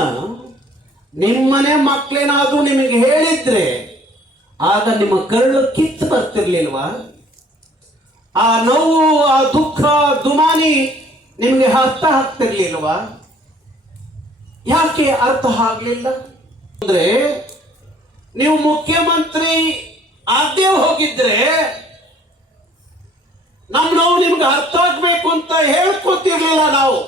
ನಿಮ್ಮನೆ ಮಕ್ಕಳೇನಾದ್ರೂ ನಿಮಗೆ ಹೇಳಿದ್ರೆ ಆಗ ನಿಮ್ಮ ಕರುಳು ಕಿತ್ತು ಬರ್ತಿರ್ಲಿಲ್ವಾ? ಆ ನೋವು, ಆ ದುಃಖ, ದುಮಾನಿ ನಿಮಗೆ ಅರ್ಥ ಆಗ್ತಿರ್ಲಿಲ್ವಾ? ಯಾಕೆ ಅರ್ಥ ಆಗ್ಲಿಲ್ಲ ಅಂದ್ರೆ, ನೀವು ಮುಖ್ಯಮಂತ್ರಿ ಆಗದೆ ಹೋಗಿದ್ರೆ ನಮ್ಮ ನೋವು ನಿಮ್ಗೆ ಅರ್ಥ ಆಗ್ಬೇಕು ಅಂತ ಹೇಳ್ಕೊತಿರ್ಲಿಲ್ಲ ನಾವು.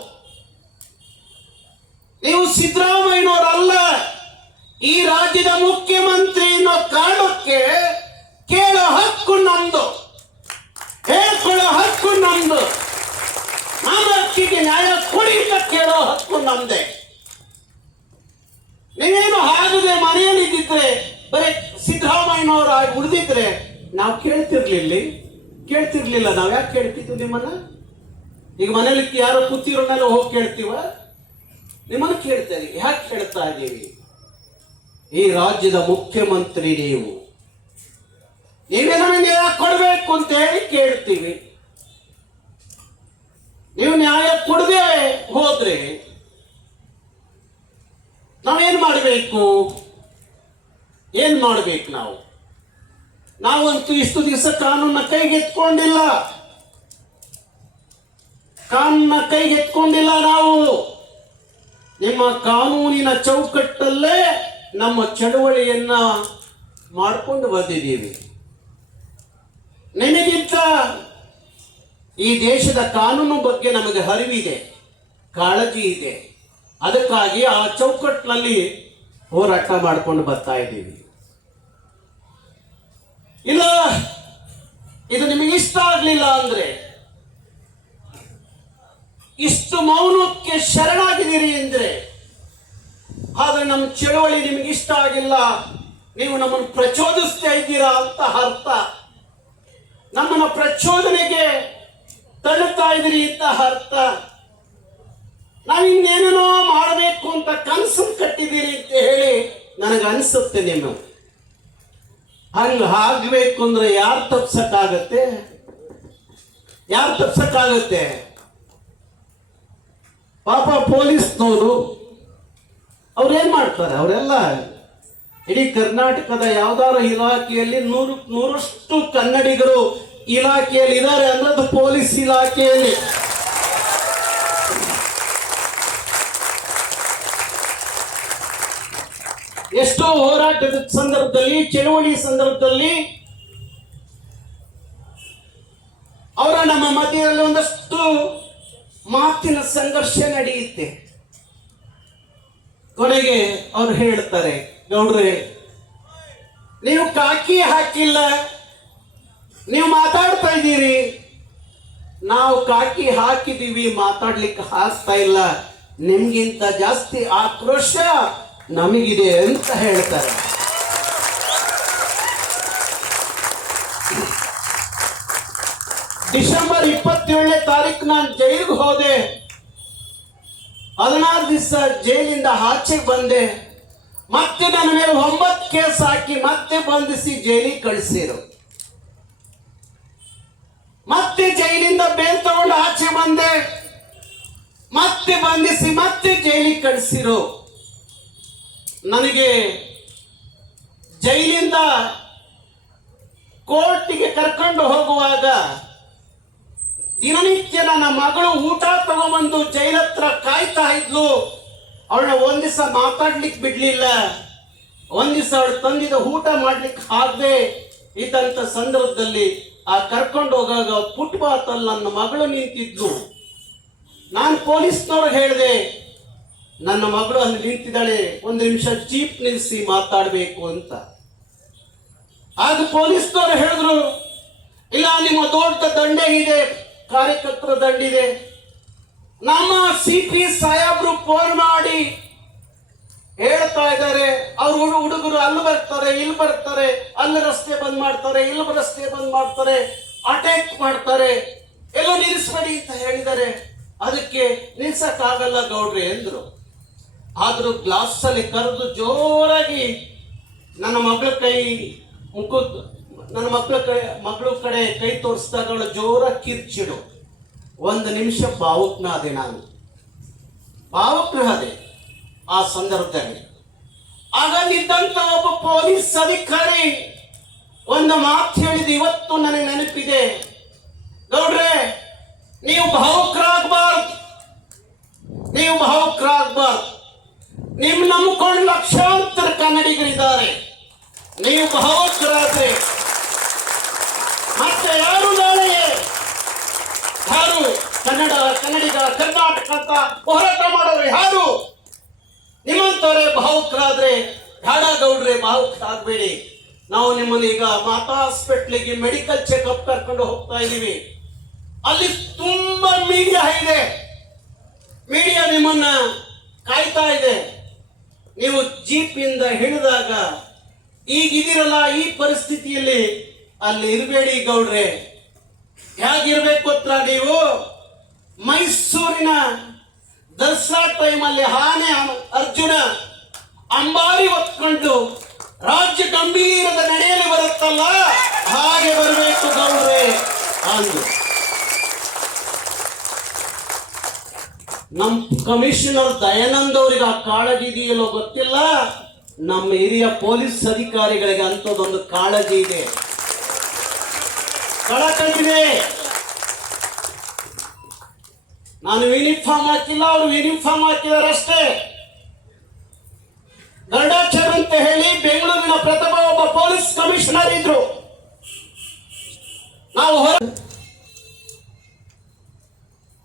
ನೀವು ಸಿದ್ದರಾಮಯ್ಯನವರಲ್ಲ, ಈ ರಾಜ್ಯದ ಮುಖ್ಯಮಂತ್ರಿ ಅನ್ನೋ ಕಾರಣಕ್ಕೆ ಕೇಳೋ ಹಕ್ಕು ನಮ್ದು, ಹೇಳ್ಕೊಳ್ಳೋ ಹಕ್ಕು ನಮ್ದು, ನಮ್ಮ ಹಕ್ಕಿಗೆ ನ್ಯಾಯ ಕೊಡಿ ಅಂತ ಕೇಳೋ ಹಕ್ಕು ನಮ್ದೆ. ನೀವೇನು ಆಗದೆ ಮನೆಯಲ್ಲಿದ್ದಿದ್ರೆ, ಬರೀ ಸಿದ್ದರಾಮಯ್ಯನವರಾಗಿ ಉಳಿದಿದ್ರೆ ನಾವು ಕೇಳ್ತಿರ್ಲಿಲ್ಲ. ನಾವ್ ಯಾಕೆ ಕೇಳ್ತಿದ್ವಿ ನಿಮ್ಮನ್ನ? ಈಗ ಮನೇಲಿ ಯಾರೋ ಕೂತಿರೋನೆಲ್ಲ ಹೋಗಿ ಕೇಳ್ತೀವ? ನಿಮ್ಮನ್ನ ಕೇಳ್ತೇವೆ. ಯಾಕೆ ಕೇಳ್ತಾ ಇದ್ದೀವಿ? ಈ ರಾಜ್ಯದ ಮುಖ್ಯಮಂತ್ರಿ ನೀವೇ ನಮಗೆ ನ್ಯಾಯ ಕೊಡ್ಬೇಕು ಅಂತ ಹೇಳಿ ಕೇಳ್ತೀವಿ. ನೀವು ನ್ಯಾಯ ಕೊಡದೆ ಹೋದ್ರೆ ನಾವೇನ್ ಮಾಡಬೇಕು? ನಾವಂತೂ ಇಷ್ಟು ದಿವಸ ಕಾನೂನ ಕೈಗೆತ್ಕೊಂಡಿಲ್ಲ ನಾವು. ನಿಮ್ಮ ಕಾನೂನಿನ ಚೌಕಟ್ಟಲ್ಲೇ ನಮ್ಮ ಚಳವಳಿಯನ್ನ ಮಾಡಿಕೊಂಡು ಬಂದಿದ್ದೀವಿ. ನಿಮಗಿಂತ ಈ ದೇಶದ ಕಾನೂನು ಬಗ್ಗೆ ನಮಗೆ ಅರಿವಿದೆ, ಕಾಳಜಿ ಇದೆ. ಅದಕ್ಕಾಗಿ ಆ ಚೌಕಟ್ಟಿನಲ್ಲಿ ಹೋರಾಟ ಮಾಡ್ಕೊಂಡು ಬರ್ತಾ ಇದ್ದೀವಿ. ಇಲ್ಲ, ಇದು ನಿಮಗೆ ಇಷ್ಟ ಆಗ್ಲಿಲ್ಲ ಅಂದ್ರೆ, ಇಷ್ಟು ಮೌನಕ್ಕೆ ಶರಣಾಗಿದ್ದೀರಿ ಅಂದ್ರೆ, ಆದ್ರೆ ನಮ್ಮ ಚಳವಳಿ ನಿಮಗೆ ಇಷ್ಟ ಆಗಿಲ್ಲ, ನೀವು ನಮ್ಮನ್ನು ಪ್ರಚೋದಿಸ್ತಾ ಇದ್ದೀರಾ ಅಂತ ಅರ್ಥ. ನಮ್ಮನ್ನ ಪ್ರಚೋದನೆಗೆ ತಳ್ಳುತ್ತಾ ಇದ್ದೀರಿ ಅಂತ ಅರ್ಥ. ನಾವಿನ್ನೇನೇನೋ ಮಾಡಬೇಕು ಅಂತ ಕನಸು ಕಟ್ಟಿದ್ದೀರಿ ಅಂತ ಹೇಳಿ ನನಗೆ ಅನಿಸುತ್ತೆ. ನೀವು ಆಗ್ಬೇಕು ಅಂದ್ರೆ ಯಾರು ತಪ್ಸಕ್ಕಾಗತ್ತೆ? ಪಾಪ ಪೊಲೀಸ್ನವರು ಅವ್ರೇನ್ ಮಾಡ್ತಾರೆ? ಅವರೆಲ್ಲ ಇಡೀ ಕರ್ನಾಟಕದ ಯಾವ್ದಾದ್ರು ಇಲಾಖೆಯಲ್ಲಿ 100% ಕನ್ನಡಿಗರು ಇಲಾಖೆಯಲ್ಲಿ ಇದ್ದಾರೆ ಅಂದ್ರೆ ಅದು ಪೊಲೀಸ್ ಇಲಾಖೆಯಲ್ಲಿ. ಎಷ್ಟೋ ಹೋರಾಟದ ಸಂದರ್ಭದಲ್ಲಿ, ಚಳವಳಿ ಸಂದರ್ಭದಲ್ಲಿ ಅವರ ನಮ್ಮ ಮಧ್ಯದಲ್ಲಿ ಒಂದಷ್ಟು ಮಾತಿನ ಸಂಘರ್ಷ ನಡೆಯುತ್ತೆ. ಕೊನೆಗೆ ಅವ್ರು ಹೇಳ್ತಾರೆ, ಗೌಡ್ರೆ ನೀವು ಕಾಕಿ ಹಾಕಿಲ್ಲ, ನೀವು ಮಾತಾಡ್ತಾ ಇದ್ದೀರಿ, ನಾವು ಕಾಕಿ ಹಾಕಿದೀವಿ, ಮಾತಾಡ್ಲಿಕ್ಕೆ ಆಗ್ತಾ ಇಲ್ಲ, ನಿಮ್ಗಿಂತ ಜಾಸ್ತಿ ಆಕ್ರೋಶ ನಮಗಿದೆ ಅಂತ ಹೇಳ್ತಾರೆ. ಡಿಸೆಂಬರ್ 27ನೇ ತಾರೀಕು ನಾನು ಜೈಲಿಗೆ ಹೋದೆ. 16 ದಿವಸ ಜೈಲಿಂದ ಆಚೆಗೆ ಬಂದೆ. ಮತ್ತೆ ನನ್ನ ಮೇಲೆ 9 ಕೇಸ್ ಹಾಕಿ ಮತ್ತೆ ಬಂಧಿಸಿ ಜೈಲಿಗೆ ಕಳಿಸಿರು. ಮತ್ತೆ ಜೈಲಿಂದ ಬೇಲ್ ತಗೊಂಡು ಆಚೆ ಬಂದೆ, ಮತ್ತೆ ಬಂಧಿಸಿ ಮತ್ತೆ ಜೈಲಿಗೆ ಕಳಿಸಿರು. ನನಗೆ ಜೈಲಿಂದ ಕೋರ್ಟಿಗೆ ಕರ್ಕೊಂಡು ಹೋಗುವಾಗ ದಿನನಿತ್ಯ ನನ್ನ ಮಗಳು ಊಟ ತಗೊಂಬಂದು ಜೈಲ ಹತ್ರ ಕಾಯ್ತಾ ಇದ್ಲು. ಅವಳನ್ನ ಒಂದ್ ದಿವಸ ಮಾತಾಡ್ಲಿಕ್ಕೆ ಬಿಡ್ಲಿಲ್ಲ, ಒಂದ್ ದಿವಸ ಅವಳು ತಂದಿದ ಊಟ ಮಾಡ್ಲಿಕ್ಕೆ ಆಗದೆ ಇದ್ದಂತ ಸಂದರ್ಭದಲ್ಲಿ ಆ ಕರ್ಕೊಂಡು ಹೋಗಾಗ ಫುಟ್ಪಾತ್ ಅಲ್ಲಿ ನನ್ನ ಮಗಳು ನಿಂತಿದ್ಲು. ನಾನು ಪೊಲೀಸ್ನವ್ರಿಗೆ ಹೇಳಿದೆ, ನನ್ನ ಮಗಳು ಅಲ್ಲಿ ನಿಂತಿದ್ದಾಳೆ, ಒಂದು ನಿಮಿಷ ಜೀಪ್ ನಿಲ್ಲಿಸಿ ಮಾತಾಡಬೇಕು ಅಂತ. ಆಗ ಪೊಲೀಸ್ನವ್ರು ಹೇಳಿದ್ರು, ಇಲ್ಲ ನಿಮ್ಮ ದೊಡ್ಡ ದಂಡೆ ಇದೆ, ಕಾರ್ಯಕರ್ತರ ದಂಡಿದೆ, ನಮ್ಮ CP ಸಾಹೇಬ್ರು ಫೋನ್ ಮಾಡಿ ಹೇಳ್ತಾ ಇದ್ದಾರೆ, ಅವ್ರ ಹುಡುಗರು ಅಲ್ಲಿ ಬರ್ತಾರೆ, ಇಲ್ಲಿ ಬರ್ತಾರೆ, ಅಲ್ಲಿ ರಸ್ತೆ ಬಂದ್ ಮಾಡ್ತಾರೆ, ಇಲ್ಲಿ ರಸ್ತೆ ಬಂದ್ ಮಾಡ್ತಾರೆ, ಅಟ್ಯಾಕ್ ಮಾಡ್ತಾರೆ, ಎಲ್ಲ ನಿಲ್ಲಿಸ್ಬೇಡಿ ಅಂತ ಹೇಳಿದ್ದಾರೆ. ಅದಕ್ಕೆ ನಿಲ್ಸಕ್ಕಾಗಲ್ಲ ಗೌಡ್ರಿ ಎಂದ್ರು. ಆದ್ರೂ ಗ್ಲಾಸ್ ಅಲ್ಲಿ ಕರೆದು ಜೋರಾಗಿ ನನ್ನ ಮಗಳ ಕೈ ನನ್ನ ಮಗಳ ಕಡೆ ಕೈ ತೋರಿಸಿದಾಗ ಅವಳು ಜೋರಾಗಿ ಕಿರ್ಚಿಡು. ಒಂದು ನಿಮಿಷ ಭಾವುಕನಾದೆ, ನಾನು ಭಾವುಕನಾದೆ ಆ ಸಂದರ್ಭದಲ್ಲಿ. ಆಗ ನಿಂತ ಒಬ್ಬ ಪೊಲೀಸ್ ಅಧಿಕಾರಿ ಒಂದು ಮಾತು ಹೇಳಿದ, ಇವತ್ತು ನನಗೆ ನೆನಪಿದೆ. ಗೌಡ್ರೆ, ನೀವು ಭಾವುಕರಾಗಬಾರ್ದು, ನೀವು ಭಾವುಕರಾಗಬಾರ್ದು. ನಿಮ್ ನಂಬಿಕೊಂಡು ಲಕ್ಷಾಂತರ ಕನ್ನಡಿಗರಿದ್ದಾರೆ. ನೀವು ಭಾವುಕರಾದ್ರೆ ಮತ್ತೆ ಯಾರು ನಾಳೆ ಯಾರು ಕನ್ನಡಿಗ ಕರ್ನಾಟಕ ಅಂತ ಹೋರಾಟ ಮಾಡೋರು ಯಾರು? ನಿಮ್ಮಂತವರೇ ಭಾವುಕರಾದ್ರೆ ಬೇಡ ಗೌಡ್ರೆ, ಭಾವುಕರಾಗಬೇಡಿ. ನಾವು ನಿಮ್ಮನ್ನ ಈಗ ಮಾತಾ ಹಾಸ್ಪಿಟ್ಲಿಗೆ ಮೆಡಿಕಲ್ ಚೆಕ್ಅಪ್ ಕರ್ಕೊಂಡು ಹೋಗ್ತಾ ಇದೀವಿ. ಅಲ್ಲಿ ತುಂಬಾ ಮೀಡಿಯಾ ಇದೆ, ಮೀಡಿಯಾ ನಿಮ್ಮನ್ನ ಕಾಯ್ತಾ ಇದೆ. ನೀವು ಜೀಪಿಂದ ಹಿಡಿದಾಗ ಈಗಿದಿರಲ್ಲ, ಈ ಪರಿಸ್ಥಿತಿಯಲ್ಲಿ ಅಲ್ಲಿ ಇರಬೇಡಿ ಗೌಡ್ರೆ. ಹೇಗಿರ್ಬೇಕು ಗೊತ್ತಾ, ನೀವು ಮೈಸೂರಿನ ದಸರಾ ಟೈಮಲ್ಲಿ ಆನೆ ಅರ್ಜುನ ಅಂಬಾರಿ ಹೊತ್ಕೊಂಡು ರಾಜ್ಯ ಗಂಭೀರದ ನಡೆಯಲು ಬರುತ್ತಲ್ಲ, ಹಾಗೆ ಬರಬೇಕು ಗೌಡ್ರೆ ಅಂದು. ನಮ್ಮ ಕಮಿಷನರ್ ದಯಾನಂದ್ ಅವರಿಗೆ ಆ ಕಾಳಜಿ ಇದೆಯಲ್ಲೋ ಗೊತ್ತಿಲ್ಲ, ನಮ್ಮ ಹಿರಿಯ ಪೊಲೀಸ್ ಅಧಿಕಾರಿಗಳಿಗೆ ಅಂಥದ್ದೊಂದು ಕಾಳಜಿ ಇದೆ, ಕಳಕಳಿದೆ. ನಾನು ಯೂನಿಫಾರ್ಮ್ ಹಾಕಿಲ್ಲ, ಅವರು ಯೂನಿಫಾರ್ಮ್ ಹಾಕಿದಾರಷ್ಟೇ. ಗರುಡಾಚಾರ್ ಅಂತ ಹೇಳಿ ಬೆಂಗಳೂರಿನ ಪ್ರಥಮ ಒಬ್ಬ ಪೊಲೀಸ್ ಕಮಿಷನರ್ ಇದ್ರು. ನಾವು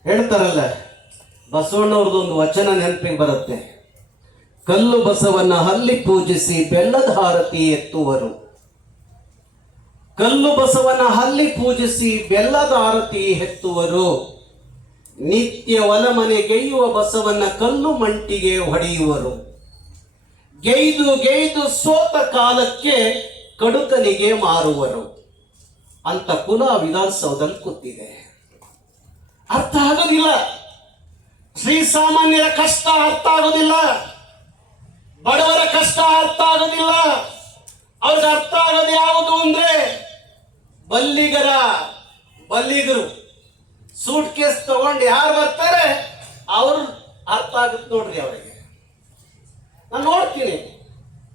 ಹೇಳ್ತಾರಲ್ಲ, ಬಸವಣ್ಣವ್ರದೊಂದು ವಚನ ನೆನಪಿಗೆ ಬರುತ್ತೆ. ಕಲ್ಲು ಬಸವನ್ನ ಹಲ್ಲಿ ಪೂಜಿಸಿ ಬೆಲ್ಲದ ಹಾರತಿ ಎತ್ತುವರು. ಕಲ್ಲು ಬಸವನ ಹಲ್ಲಿ ಪೂಜಿಸಿ ಬೆಲ್ಲದ ಆರತಿ ಎತ್ತುವರು. ನಿತ್ಯ ಒಲಮನೆ ಗೆಯ್ಯುವ ಬಸವನ್ನ ಕಲ್ಲು ಮಂಟಿಗೆ ಹೊಡೆಯುವರು. ಗೆಯ್ದು ಸೋತ ಕಾಲಕ್ಕೆ ಕಡುಕನಿಗೆ ಮಾರುವರು ಅಂತ ಕುಲ ವಿಧಾನಸೌಧದಲ್ಲಿ ಕೂತಿದೆ. ಅರ್ಥ ಆಗೋದಿಲ್ಲ, ಶ್ರೀಸಾಮಾನ್ಯರ ಕಷ್ಟ ಅರ್ಥ ಆಗೋದಿಲ್ಲ, ಬಡವರ ಕಷ್ಟ ಅರ್ಥ ಆಗೋದಿಲ್ಲ. ಅವ್ರಿಗೆ ಅರ್ಥ ಆಗೋದು ಯಾವುದು ಅಂದ್ರೆ, ಬಲ್ಲಿಗರು ಸೂಟ್ ಕೇಸ್ ತಗೊಂಡು ಯಾರು ಬರ್ತಾರೆ ಅವ್ರು ಅರ್ಥ ಆಗುತ್ತೆ ನೋಡ್ರಿ ಅವರಿಗೆ. ನಾನು ನೋಡ್ತೀನಿ,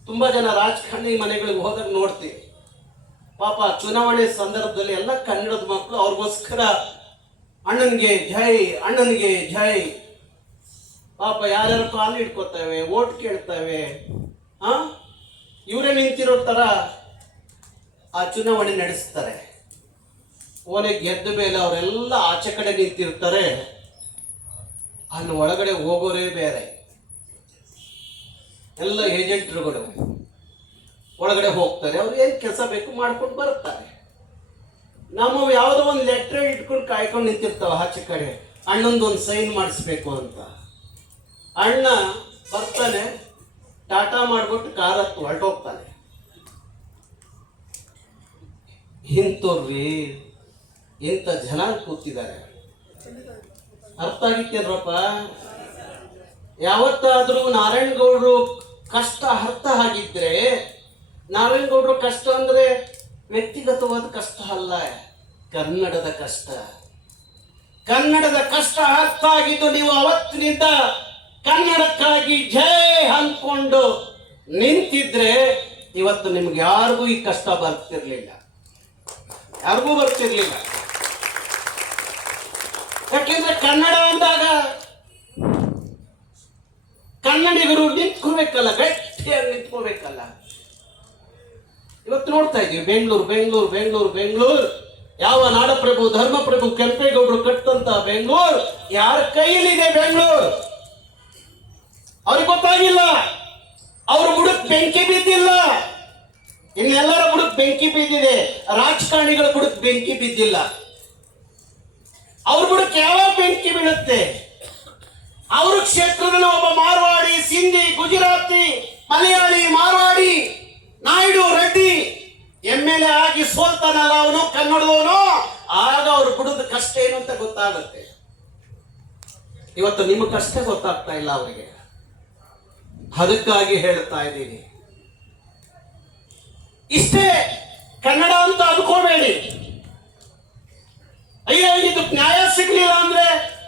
ತುಂಬಾ ಜನ ರಾಜಕಾರಣಿ ಮನೆಗಳಿಗೆ ಹೋದಾಗ ನೋಡ್ತೀನಿ. ಪಾಪ ಚುನಾವಣೆ ಸಂದರ್ಭದಲ್ಲಿ ಎಲ್ಲ ಕನ್ನಡದ ಮಕ್ಕಳು ಅವ್ರಿಗೋಸ್ಕರ ಅಣ್ಣನಿಗೆ ಜೈ, ಅಣ್ಣನಿಗೆ ಜೈ. ಪಾಪ ಯಾರ್ಯಾರು ಕಾಲು ಇಟ್ಕೋತೇವೆ, ಓಟ್ ಕೇಳ್ತೇವೆ. ಇವರೇ ನಿಂತಿರೋ ತರ ಆ ಚುನಾವಣೆ ನಡೆಸ್ತಾರೆ. ಓಲೆ ಗೆದ್ದ ಮೇಲೆ ಅವರೆಲ್ಲ ಆಚೆ ಕಡೆ ನಿಂತಿರ್ತಾರೆ, ಅಲ್ಲಿ ಒಳಗಡೆ ಹೋಗೋರೇ ಬೇರೆ. ಎಲ್ಲ ಏಜೆಂಟ್ರುಗಳು ಒಳಗಡೆ ಹೋಗ್ತಾರೆ, ಅವ್ರು ಏನು ಕೆಲಸ ಬೇಕು ಮಾಡ್ಕೊಂಡು ಬರ್ತಾರೆ. ನಮ್ಮ ಯಾವುದೋ ಒಂದು ಲೆಟ್ರ್ ಇಟ್ಕೊಂಡು ಕಾಯ್ಕೊಂಡು ನಿಂತಿರ್ತಾವ ಆಚೆ ಕಡೆ, ಅಣ್ಣಂದೊಂದು ಸೈನ್ ಮಾಡಿಸ್ಬೇಕು ಅಂತ. ಅಣ್ಣ ಬರ್ತಾನೆ, ಟಾಟಾ ಮಾಡ್ಬಿಟ್ಟು ಕಾರ್ ಹತ್ತು ಹೊರಟೋಗ್ತಾನೆ. ಇಂಥವ್ರಿ ಇಂಥ ಜನ ಕೂತಿದ್ದಾರೆ. ಅರ್ಥ ಆಗಿತ್ತೇನ್ರಪ್ಪ? ಯಾವತ್ತಾದ್ರೂ ನಾರಾಯಣಗೌಡರು ಕಷ್ಟ ಅರ್ಥ ಆಗಿದ್ರೆ, ನಾರಾಯಣಗೌಡರು ಕಷ್ಟ ಅಂದ್ರೆ ವ್ಯಕ್ತಿಗತವಾದ ಕಷ್ಟ ಅಲ್ಲ, ಕನ್ನಡದ ಕಷ್ಟ. ಕನ್ನಡದ ಕಷ್ಟ ಅರ್ಥ ಆಗಿದ್ದು ನೀವು ಅವತ್ತಿನಿಂದ ಕನ್ನಡಕ್ಕಾಗಿ ಜೈ ಅಂದ್ಕೊಂಡು ನಿಂತಿದ್ರೆ ಇವತ್ತು ನಿಮ್ಗೆ ಯಾರಿಗೂ ಈ ಕಷ್ಟ ಬರ್ತಿರ್ಲಿಲ್ಲ, ಯಾರಿಗೂ ಬರ್ತಿರ್ಲಿಲ್ಲ. ಯಾಕೆಂದ್ರೆ ಕನ್ನಡ ಅಂದಾಗ ಕನ್ನಡಿಗರು ನಿಂತ್ಕೋಬೇಕಲ್ಲ, ಗಟ್ಟಿಯಾಗಿ ನಿಂತ್ಕೋಬೇಕಲ್ಲ. ಇವತ್ತು ನೋಡ್ತಾ ಇದ್ದೀವಿ ಬೆಂಗಳೂರು ಯಾವ ನಾಡಪ್ರಭು ಧರ್ಮಪ್ರಭು ಕೆಂಪೇಗೌಡರು ಕಟ್ಟಂತ ಬೆಂಗಳೂರು ಯಾರ ಕೈಯಲ್ಲಿದೆ? ಬೆಂಗಳೂರು ಅವ್ರಿಗೆ ಗೊತ್ತಾಗಿಲ್ಲ. ಅವ್ರ ಬುಡಕ್ ಬೆಂಕಿ ಬಿದ್ದಿಲ್ಲ. ಇನ್ನೆಲ್ಲರ ಬುಡಕ್ ಬೆಂಕಿ ಬಿದ್ದಿದೆ, ರಾಜಕಾರಣಿಗಳ ಬುಡಕ್ ಬೆಂಕಿ ಬಿದ್ದಿಲ್ಲ. ಅವ್ರ ಬುಡಕ್ ಯಾವಾಗ ಬೆಂಕಿ ಬೀಳುತ್ತೆ? ಅವ್ರ ಕ್ಷೇತ್ರದಲ್ಲಿ ಒಬ್ಬ ಮಾರ್ವಾಡಿ, ಸಿಂಧಿ, ಗುಜರಾತಿ, ಮಲಯಾಳಿ, ಮಾರ್ವಾಡಿ, ನಾಯ್ಡು, ರೆಡ್ಡಿ MLA ಆಗಿ ಸೋಲ್ತಾನಲ್ಲ ಅವನು, ಕನ್ನಡದವನು, ಆಗ ಅವ್ರ ಬುಡದ ಕಷ್ಟ ಏನು ಅಂತ ಗೊತ್ತಾಗುತ್ತೆ. ಇವತ್ತು ನಿಮ್ಮ ಕಷ್ಟ ಗೊತ್ತಾಗ್ತಾ ಇಲ್ಲ ಅವರಿಗೆ. ಅದಕ್ಕಾಗಿ ಹೇಳ್ತಾ ಇದ್ದೀನಿ, ಇಷ್ಟೇ ಕನ್ನಡ ಅಂತ ಅನ್ಕೋಬೇಡಿ. ಅಯ್ಯೋ ಇದು ನ್ಯಾಯ ಸಿಗ್ಲಿಲ್ಲ ಅಂದ್ರೆ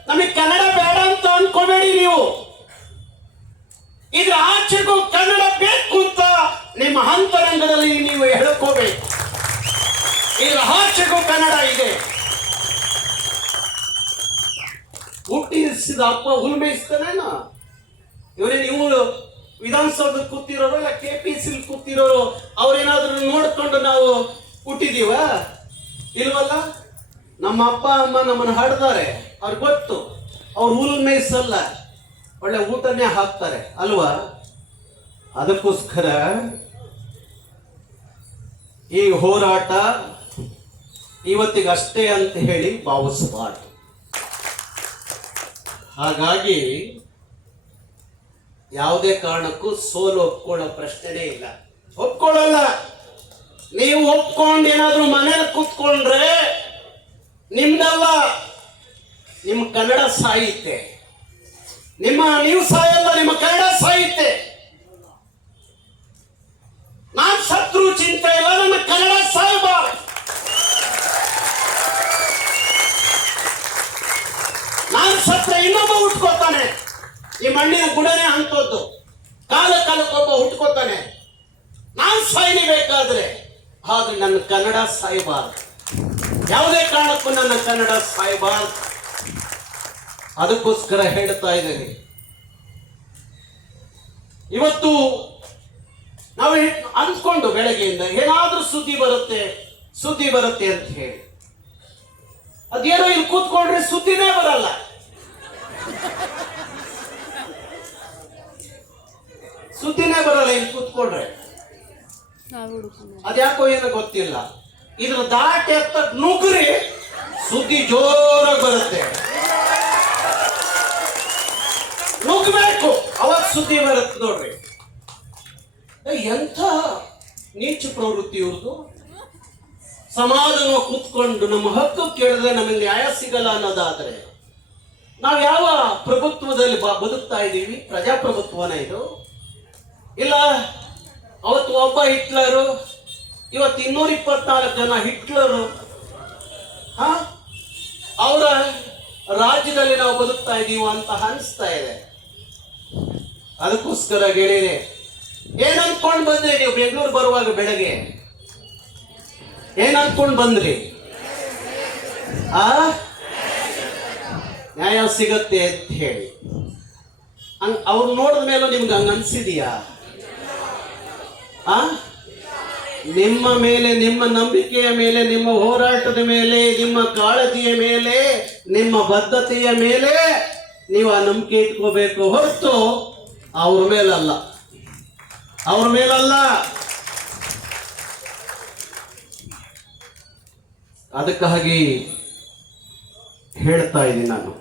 ನಮಗೆ ಕನ್ನಡ ಬೇಡ ಅಂತ ಅನ್ಕೋಬೇಡಿ. ನೀವು ಇದ್ರ ಆಚೆಗೂ ಕನ್ನಡ ಬೇಕು ಅಂತ ನಿಮ್ಮ ಅಂತರಂಗದಲ್ಲಿ ನೀವು ಹೇಳ್ಕೋಬೇಕು. ಇದ್ರ ಆಚೆಗೂ ಕನ್ನಡ ಇದೆ. ಹುಟ್ಟಿಸಿದ ಅಪ್ಪ ಹುಲ್ ಮೇಯಿಸ್ತಾನೇನೋ? ಇವರೇ ನೀವು ವಿಧಾನಸೌಧ ಕೂತಿರೋರು ಇಲ್ಲ KPC ಕೂತಿರೋರು ಅವ್ರೇನಾದ್ರೂ ನೋಡ್ಕೊಂಡು ನಾವು ಹುಟ್ಟಿದೀವ? ಇಲ್ವಲ್ಲ. ನಮ್ಮ ಅಪ್ಪ ಅಮ್ಮ ನಮ್ಮನ್ನು ಹಾಡ್ತಾರೆ, ಅವ್ರಿಗೆ ಗೊತ್ತು. ಅವ್ರು ಹುಲ್ ಮೇಯಿಸಲ್ಲ, ಒಳ್ಳೆ ಊಟನೇ ಹಾಕ್ತಾರೆ ಅಲ್ವಾ? ಅದಕ್ಕೋಸ್ಕರ ಈ ಹೋರಾಟ ಇವತ್ತಿಗಷ್ಟೇ ಅಂತ ಹೇಳಿ ಭಾವಿಸಬಾರ್ದು. ಹಾಗಾಗಿ ಯಾವುದೇ ಕಾರಣಕ್ಕೂ ಸೋಲು ಒಪ್ಕೊಳ್ಳೋ ಪ್ರಶ್ನೆನೇ ಇಲ್ಲ. ಒಪ್ಕೊಳ್ಳಲ್ಲ. ನೀವು ಒಪ್ಕೊಂಡು ಏನಾದ್ರೂ ಮನೇಲಿ ಕೂತ್ಕೊಂಡ್ರೆ ನಿಮ್ದಲ್ಲ, ನಿಮ್ಮ ಕನ್ನಡ ಸಾಹಿತ್ಯ. ನೀವು ಸಾಯಲ್ಲ, ನಿಮ್ಮ ಕನ್ನಡ ಸಾಹಿತ್ಯ. ನಾನ್ ಸತ್ರು ಚಿಂತೆ ಇಲ್ಲ, ನಮ್ಮ ಕನ್ನಡ ಸಾಯಬಾರ್ದು. ನಾನ್ ಸತ್ರ ಇನ್ನೊಬ್ಬ ಹುಟ್ಕೋತಾನೆ. ಈ ಮಣ್ಣಿನ ಗುಣನೇ ಅಂತದ್ದು. ಕಾಲಕ್ಕೊಬ್ಬ ಹುಟ್ಕೋತಾನೆ. ನಾನ್ ಸಾಯಲೇಬೇಕಾದ್ರೆ ಆದ್ರೆ ನನ್ನ ಕನ್ನಡ ಸಾಯಬಾರ್ದು. ಯಾವುದೇ ಕಾರಣಕ್ಕೂ ನನ್ನ ಕನ್ನಡ ಸಾಯಬಾರ್ದು. ಅದಕ್ಕೋಸ್ಕರ ಹೇಳ್ತಾ ಇದ್ದೇನೆ. ಇವತ್ತು ನಾವು ಅಂದ್ಕೊಂಡು ಬೆಳಗ್ಗೆಯಿಂದ ಏನಾದ್ರೂ ಸುದ್ದಿ ಬರುತ್ತೆ ಅಂತ ಹೇಳಿ, ಅದೇನೋ ಇಲ್ಲಿ ಕೂತ್ಕೊಂಡ್ರೆ ಸುದ್ದಿನೇ ಬರಲ್ಲ. ಇಲ್ಲಿ ಕೂತ್ಕೊಂಡ್ರೆ ಅದ್ಯಾಕೋ ಏನೋ ಗೊತ್ತಿಲ್ಲ. ಇದ್ರ ದಾಟಿ ಎತ್ತ ನುಗ್ರಿ ಸುದ್ದಿ ಜೋರಾಗಿ ಬರುತ್ತೆ. ನುಗ್ಬೇಕು, ಅವಾಗ ಸುದ್ದಿ ಬರುತ್ತೆ. ನೋಡ್ರಿ ಎಂಥ ನೀಚ ಪ್ರವೃತ್ತಿ ಇವ್ರದ್ದು. ಸಮಾಧಾನ ಕೂತ್ಕೊಂಡು ನಮ್ಮ ಹಕ್ಕು ಕೇಳಿದ್ರೆ ನಮಗೆ ನ್ಯಾಯ ಸಿಗಲ್ಲ ಅನ್ನೋದಾದ್ರೆ ನಾವು ಯಾವ ಪ್ರಭುತ್ವದಲ್ಲಿ ಬದುಕ್ತಾ ಇದ್ದೀವಿ? ಪ್ರಜಾಪ್ರಭುತ್ವನ ಇದು? ಇಲ್ಲ ಅವತ್ತು ಒಬ್ಬ ಹಿಟ್ಲರು, ಇವತ್ತು 224 ಜನ ಹಿಟ್ಲರು. ಅವರ ರಾಜ್ಯದಲ್ಲಿ ನಾವು ಬದುಕ್ತಾ ಇದ್ದೀವಿ ಅಂತ ಅನಿಸ್ತಾ ಇದೆ. ಅದಕ್ಕೋಸ್ಕರ ಗೆಳೆಯರೆ, ಏನ್ ಅನ್ಕೊಂಡ್ ಬಂದ್ರಿ ನೀವು ಬೆಂಗಳೂರು ಬರುವಾಗ? ಬೆಳಗ್ಗೆ ಏನ್ ಅನ್ಕೊಂಡ್ ಬಂದ್ರಿ? ನ್ಯಾಯ ಸಿಗತ್ತೆ ಅಂತ ಹೇಳಿ ಅವ್ರು ನೋಡಿದ ಮೇಲೆ ನಿಮ್ಗೆ ಹಂಗ ಅನ್ಸಿದೀಯಾ? ನಿಮ್ಮ ಮೇಲೆ, ನಿಮ್ಮ ನಂಬಿಕೆಯ ಮೇಲೆ, ನಿಮ್ಮ ಹೋರಾಟದ ಮೇಲೆ, ನಿಮ್ಮ ಕಾಳಜಿಯ ಮೇಲೆ, ನಿಮ್ಮ ಬದ್ಧತೆಯ ಮೇಲೆ ನೀವು ಆ ನಂಬಿಕೆ ಇಟ್ಕೋಬೇಕು ಹೊರತು ಅವ್ರ ಮೇಲಲ್ಲ. ಅದಕ್ಕಾಗಿ ಹೇಳ್ತಾ ಇದ್ದೀನಿ. ನಾನು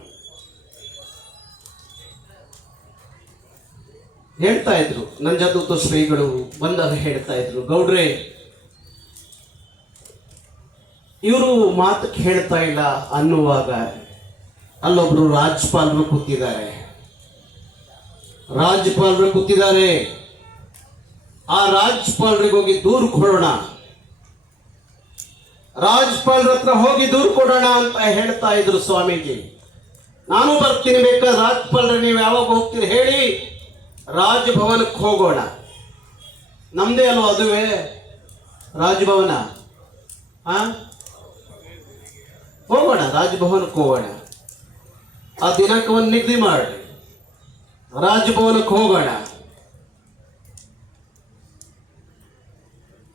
ಹೇಳ್ತಾ ಇದ್ರು ನಂಜದೂತ ಶ್ರೀಗಳು ಬಂದಾಗ ಹೇಳ್ತಾ ಇದ್ರು, ಗೌಡ್ರೆ ಇವರು ಮಾತು ಹೇಳ್ತಾ ಇಲ್ಲ ಅನ್ನುವಾಗ ಅಲ್ಲೊಬ್ರು ರಾಜ್ಯಪಾಲರು ಕೂತಿದ್ದಾರೆ. ಆ ರಾಜ್ಯಪಾಲರಿಗೆ ಹೋಗಿ ದೂರು ಕೊಡೋಣ, ರಾಜ್ಯಪಾಲರ ಹತ್ರ ಹೋಗಿ ದೂರು ಕೊಡೋಣ ಅಂತ ಹೇಳ್ತಾ ಇದ್ರು ಸ್ವಾಮೀಜಿ. ನಾನು ಬರ್ತೀನಿ, ಬೇಕಾದ್ರೆ ರಾಜ್ಯಪಾಲರು ನೀವು ಯಾವಾಗ ಹೋಗ್ತೀರಿ ಹೇಳಿ, ರಾಜಭವನಕ್ಕೆ ಹೋಗೋಣ. ನಮ್ದೇ ಅಲ್ವ ಅದುವೇ ರಾಜಭವನ? ಹೋಗೋಣ, ರಾಜಭವನಕ್ಕೆ ಹೋಗೋಣ. ಆ ದಿನಾಂಕವನ್ನು ನಿಗದಿ ಮಾಡಿ ರಾಜಭವನಕ್ಕೆ ಹೋಗೋಣ.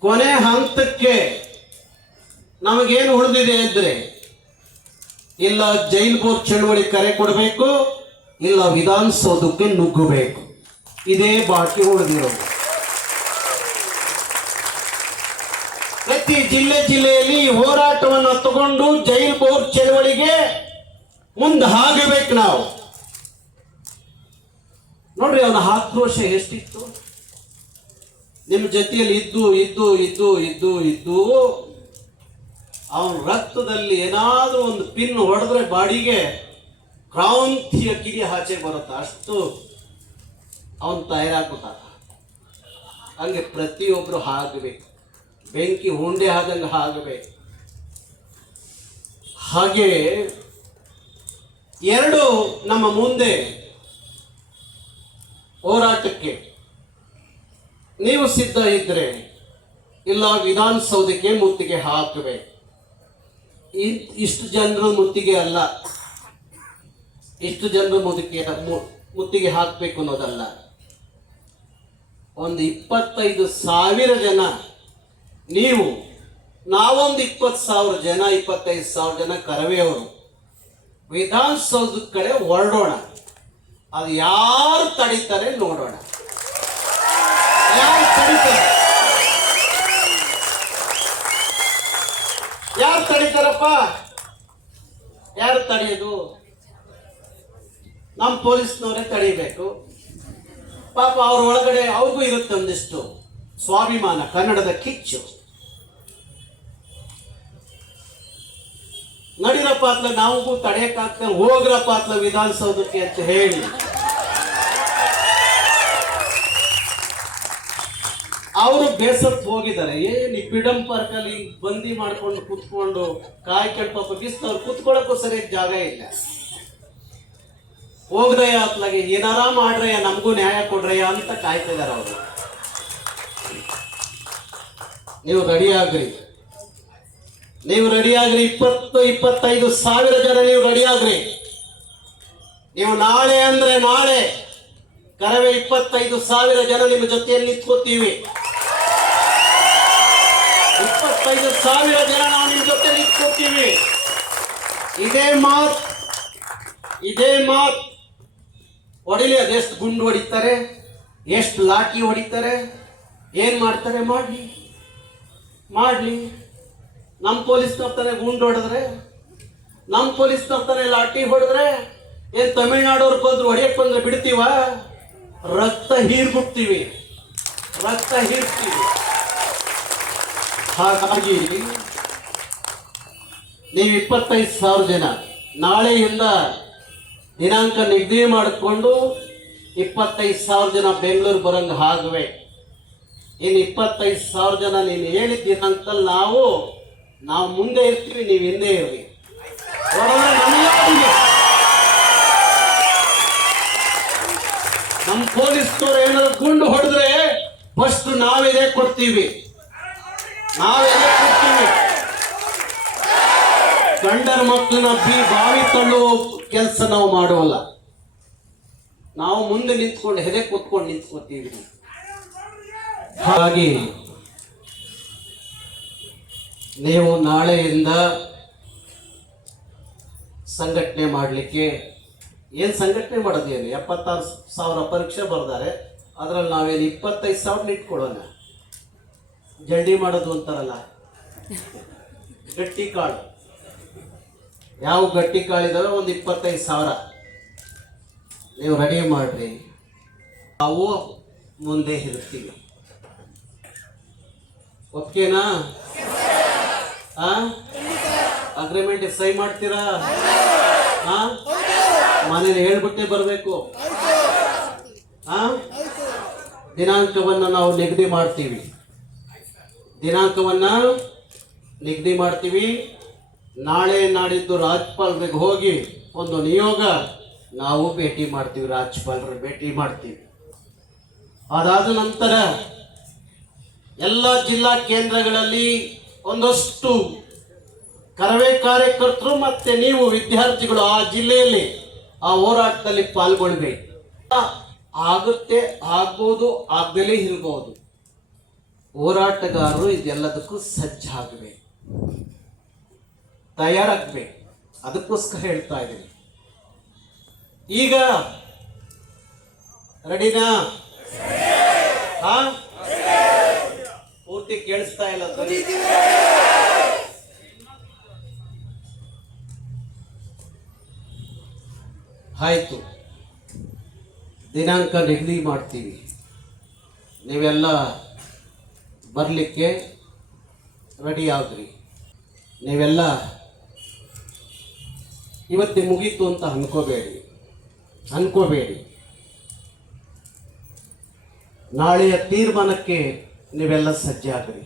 ಕೊನೆ ಹಂತಕ್ಕೆ ನಮಗೇನು ಉಳಿದಿದೆ ಅಂದ್ರೆ, ಇಲ್ಲ ಜೈಲ್ ಬೋರ್ಡ್ ಚಳುವಳಿ ಕರೆ ಕೊಡಬೇಕು, ಇಲ್ಲ ವಿಧಾನಸೌಧಕ್ಕೆ ನುಗ್ಗಬೇಕು. ಇದೇ ಬಾಕಿ ಉಳಿದಿರೋದು. ಪ್ರತಿ ಜಿಲ್ಲೆಯಲ್ಲಿ ಹೋರಾಟವನ್ನು ತಗೊಂಡು ಜೈಲ್ ಬೋರ್ಡ್ ಚಳವಳಿಗೆ ಮುಂದೆ ಹಾಗಬೇಕು ನಾವು. ನೋಡ್ರಿ, ಅವನ ಆಕ್ರೋಶ ಎಷ್ಟಿತ್ತು. ನಿಮ್ಮ ಜೊತೆಯಲ್ಲಿ ಇದ್ದು ಅವನ ರಕ್ತದಲ್ಲಿ ಏನಾದ್ರೂ ಒಂದು ಪಿನ್ ಹೊಡೆದ್ರೆ ಬಾಡಿಗೆ ಕ್ರಾಂತಿಯ ಕಿಡಿ ಆಚೆ ಬರುತ್ತೆ. ಅಷ್ಟು ಅವನ್ ತಯಾರಾಗ್ಬಿಟ್ಟ. ಹಂಗೆ ಪ್ರತಿಯೊಬ್ರು ಆಗಬೇಕು, ಬೆಂಕಿ ಹುಂಡೆ ಆದಂಗೆ ಆಗಬೇಕು. ಹಾಗೆ ಎರಡು ನಮ್ಮ ಮುಂದೆ ಹೋರಾಟಕ್ಕೆ ನೀವು ಸಿದ್ಧ ಇದ್ರೆ, ಇಲ್ಲ ವಿಧಾನಸೌಧಕ್ಕೆ ಮುತ್ತಿಗೆ ಹಾಕಬೇಕು. ಇಷ್ಟು ಜನರು ಮುತ್ತಿಗೆ ಅಲ್ಲ, ಇಷ್ಟು ಜನರು ಮುತ್ತಿಗೆ ಹಾಕಬೇಕು ಅನ್ನೋದಲ್ಲ. ಒಂದು 25,000 ಜನ ನೀವು, ನಾವೊಂದು 20,000 ಜನ, 25,000 ಜನ ಕರವೆಯವರು ವಿಧಾನಸೌಧದ ಕಡೆ ಹೊರಡೋಣ. ಅದು ಯಾರು ತಡೀತಾರೆ ನೋಡೋಣ. ಯಾರು ತಡೀತಾರೆ? ಯಾರು ತಡೀತಾರಪ್ಪ? ಯಾರು ತಡೆಯೋದು? ನಮ್ಮ ಪೊಲೀಸ್ನವರೇ ತಡೀಬೇಕು. ಪಾಪ ಅವ್ರ ಒಳಗಡೆ ಅವ್ರಿಗೂ ಇರುತ್ತೆ ಒಂದಿಷ್ಟು ಸ್ವಾಭಿಮಾನ, ಕನ್ನಡದ ಕಿಚ್ಚು. ನಡಿರಪ್ಪ ಅತ್ಲ ನಾವು ತಡೆಯಕ್ಕಾಗ್ತದೆ, ಹೋಗ್ರಪ್ಪ ಅತ್ಲ ವಿಧಾನಸೌಧಕ್ಕೆ ಅಂತ ಹೇಳಿ ಅವರು ಬೇಸತ್ತು ಹೋಗಿದ್ದಾರೆ. ಏನು ಈ ಫ್ರೀಡಂ ಪಾರ್ಕ್ ಅಲ್ಲಿ ಬಂದಿ ಮಾಡ್ಕೊಂಡು ಕುತ್ಕೊಂಡು ಕಾಯ್ಕೊಂಡು ಪಾಪ ಬಿಸ್ತವ್ರು ಕುತ್ಕೊಳ್ಳೋಕ್ಕೂ ಸರಿಯಾಗಿ ಜಾಗ ಇಲ್ಲ. ಹೋಗ್ರಯ್ಯ ಅತ್ಲಾಗೆ ಏನಾರ ಮಾಡ್ರಯ್ಯ, ನಮಗೂ ನ್ಯಾಯ ಕೊಡ್ರಯ್ಯ ಅಂತ ಕಾಯ್ತಾ ಇದಾರೆ ಅವರು. ನೀವು ರೆಡಿ ಆಗ್ರಿ, 20-25,000 ಜನ ನೀವು ರೆಡಿ ಆಗ್ರಿ. ನೀವು ನಾಳೆ ಅಂದ್ರೆ ನಾಳೆ ಕರವೇ 25,000 ಜನ ನಿಮ್ಮ ಜೊತೆಯಲ್ಲಿ ನಿಂತ್ಕೋತೀವಿ. 25,000 ಜನ ನಾವು ನಿಮ್ಮ ಜೊತೆ ನಿಂತ್ಕೋತೀವಿ. ಇದೇ ಮಾತ್ ಹೊಡಿಲಿ. ಅದೆಷ್ಟು ಗುಂಡು ಹೊಡಿತಾರೆ, ಎಷ್ಟು ಲಾಠಿ ಹೊಡಿತಾರೆ, ಏನ್ ಮಾಡ್ತಾರೆ ಮಾಡ್ಲಿ. ನಮ್ಮ ಪೊಲೀಸ್ ತರ್ತಾನೆ ಗುಂಡು ಹೊಡೆದ್ರೆ, ನಮ್ಮ ಪೊಲೀಸ್ ತರ್ತಾನೆ ಲಾಠಿ ಹೊಡೆದ್ರೆ, ಏನ್ ತಮಿಳ್ನಾಡವ್ರು ಬಂದ್ರು ಹೊಡೆಯಕ್ ಬಂದ್ರೆ ಬಿಡ್ತೀವ? ರಕ್ತ ಹೀರ್ಬಿಡ್ತೀವಿ. ಹಾಗಾಗಿ ನೀವು 25,000 ಜನ ನಾಳೆಯಿಂದ ದಿನಾಂಕ ನಿಗದಿ ಮಾಡಿಕೊಂಡು 25,000 ಜನ ಬೆಂಗಳೂರು ಬರಂಗ ಹಾಗುವೆ. ಇನ್ನು 25,000 ಜನ ನೀನು ಹೇಳಿದ ದಿನಾಂಕದಲ್ಲಿ ನಾವು ಮುಂದೆ ಇರ್ತೀವಿ, ನೀವು ಹಿಂದೆ ಇರ್ರಿ. ನಮ್ಮ ಪೊಲೀಸ್ನವ್ರು ಏನಾದ್ರು ಗುಂಡು ಹೊಡೆದ್ರೆ ಫಸ್ಟ್ ನಾವೆದೆ ಕೊಡ್ತೀವಿ. ಗಂಡರ ಮಕ್ಕಳನ್ನ ಬಾವಿ ತಳ್ಳುವ ಕೆಲಸ ನಾವು ಮಾಡೋಲ್ಲ. ನಾವು ಮುಂದೆ ನಿಂತ್ಕೊಂಡು ಹೆದೆ ಕೂತ್ಕೊಂಡು ನಿಂತ್ಕೋತೀವಿ. ಹಾಗಾಗಿ ನೀವು ನಾಳೆಯಿಂದ ಸಂಘಟನೆ ಮಾಡಲಿಕ್ಕೆ, ಏನು ಸಂಘಟನೆ ಮಾಡೋದೇನು, 76,000 ಪರೀಕ್ಷೆ ಬರ್ದಾರೆ, ಅದರಲ್ಲಿ ನಾವೇನು 25,000 ಇಟ್ಕೊಳ್ಳೋಣ. ಜಂಡಿ ಮಾಡೋದು ಅಂತಾರಲ್ಲ, ಗಟ್ಟಿ ಕಾಳು. ಯಾವ ಗಟ್ಟಿ ಕಾಳಿದಾವೆ ಒಂದು 25,000 ನೀವು ರೆಡಿ ಮಾಡ್ರಿ. ನಾವು ಮುಂದೆ ಇರ್ತೀವಿ. ಓಕೆನಾ? ಅಗ್ರಿಮೆಂಟ್ ಸಹಿ ಮಾಡ್ತೀರಾ? ಮನೇಲಿ ಹೇಳ್ಬಿಟ್ಟೆ ಬರಬೇಕು. ದಿನಾಂಕವನ್ನು ನಾವು ನಿಗದಿ ಮಾಡ್ತೀವಿ. ನಾಳೆ ನಾಡಿದ್ದು ರಾಜ್ಯಪಾಲರಿಗೆ ಹೋಗಿ ಒಂದು ನಿಯೋಗ ನಾವು ಭೇಟಿ ಮಾಡ್ತೀವಿ, ರಾಜ್ಯಪಾಲರ ಭೇಟಿ ಮಾಡ್ತೀವಿ. ಅದಾದ ನಂತರ ಎಲ್ಲ ಜಿಲ್ಲಾ ಕೇಂದ್ರಗಳಲ್ಲಿ ಒಂದಷ್ಟು ಕರವೇ ಕಾರ್ಯಕರ್ತರು ಮತ್ತೆ ನೀವು ವಿದ್ಯಾರ್ಥಿಗಳು ಆ ಜಿಲ್ಲೆಯಲ್ಲಿ ಆ ಹೋರಾಟದಲ್ಲಿ ಪಾಲ್ಗೊಳ್ಬೇಕು. ಆಗುತ್ತೆ, ಆಗ್ಬೋದು, ಆಗದಲೇ ಇರ್ಬೋದು. ಹೋರಾಟಗಾರರು ಇದೆಲ್ಲದಕ್ಕೂ ಸಜ್ಜಾಗಬೇಕು, ತಯಾರಾಗಬೇಕು. ಅದಕ್ಕೋಸ್ಕರ ಹೇಳ್ತಾ ಇದ್ದೀನಿ. ಈಗ ರೆಡಿನಾ? ಹಾ, ಪೂರ್ತಿ ಕೇಳಿಸ್ತಾ ಇಲ್ಲ ಧ್ವನಿ. ಆಯ್ತು, ದಿನಾಂಕ ನಿಗದಿ ಮಾಡ್ತೀವಿ. ನೀವೆಲ್ಲ ಬರಲಿಕ್ಕೆ ರೆಡಿ ಆಗ್ರಿ. ನೀವೆಲ್ಲ ಇವತ್ತೇ ಮುಗೀತು ಅಂತ ಅನ್ಕೋಬೇಡಿ. ನಾಳೆಯ ತೀರ್ಮಾನಕ್ಕೆ ನೀವೆಲ್ಲ ಸಜ್ಜಾಗ್ರಿ.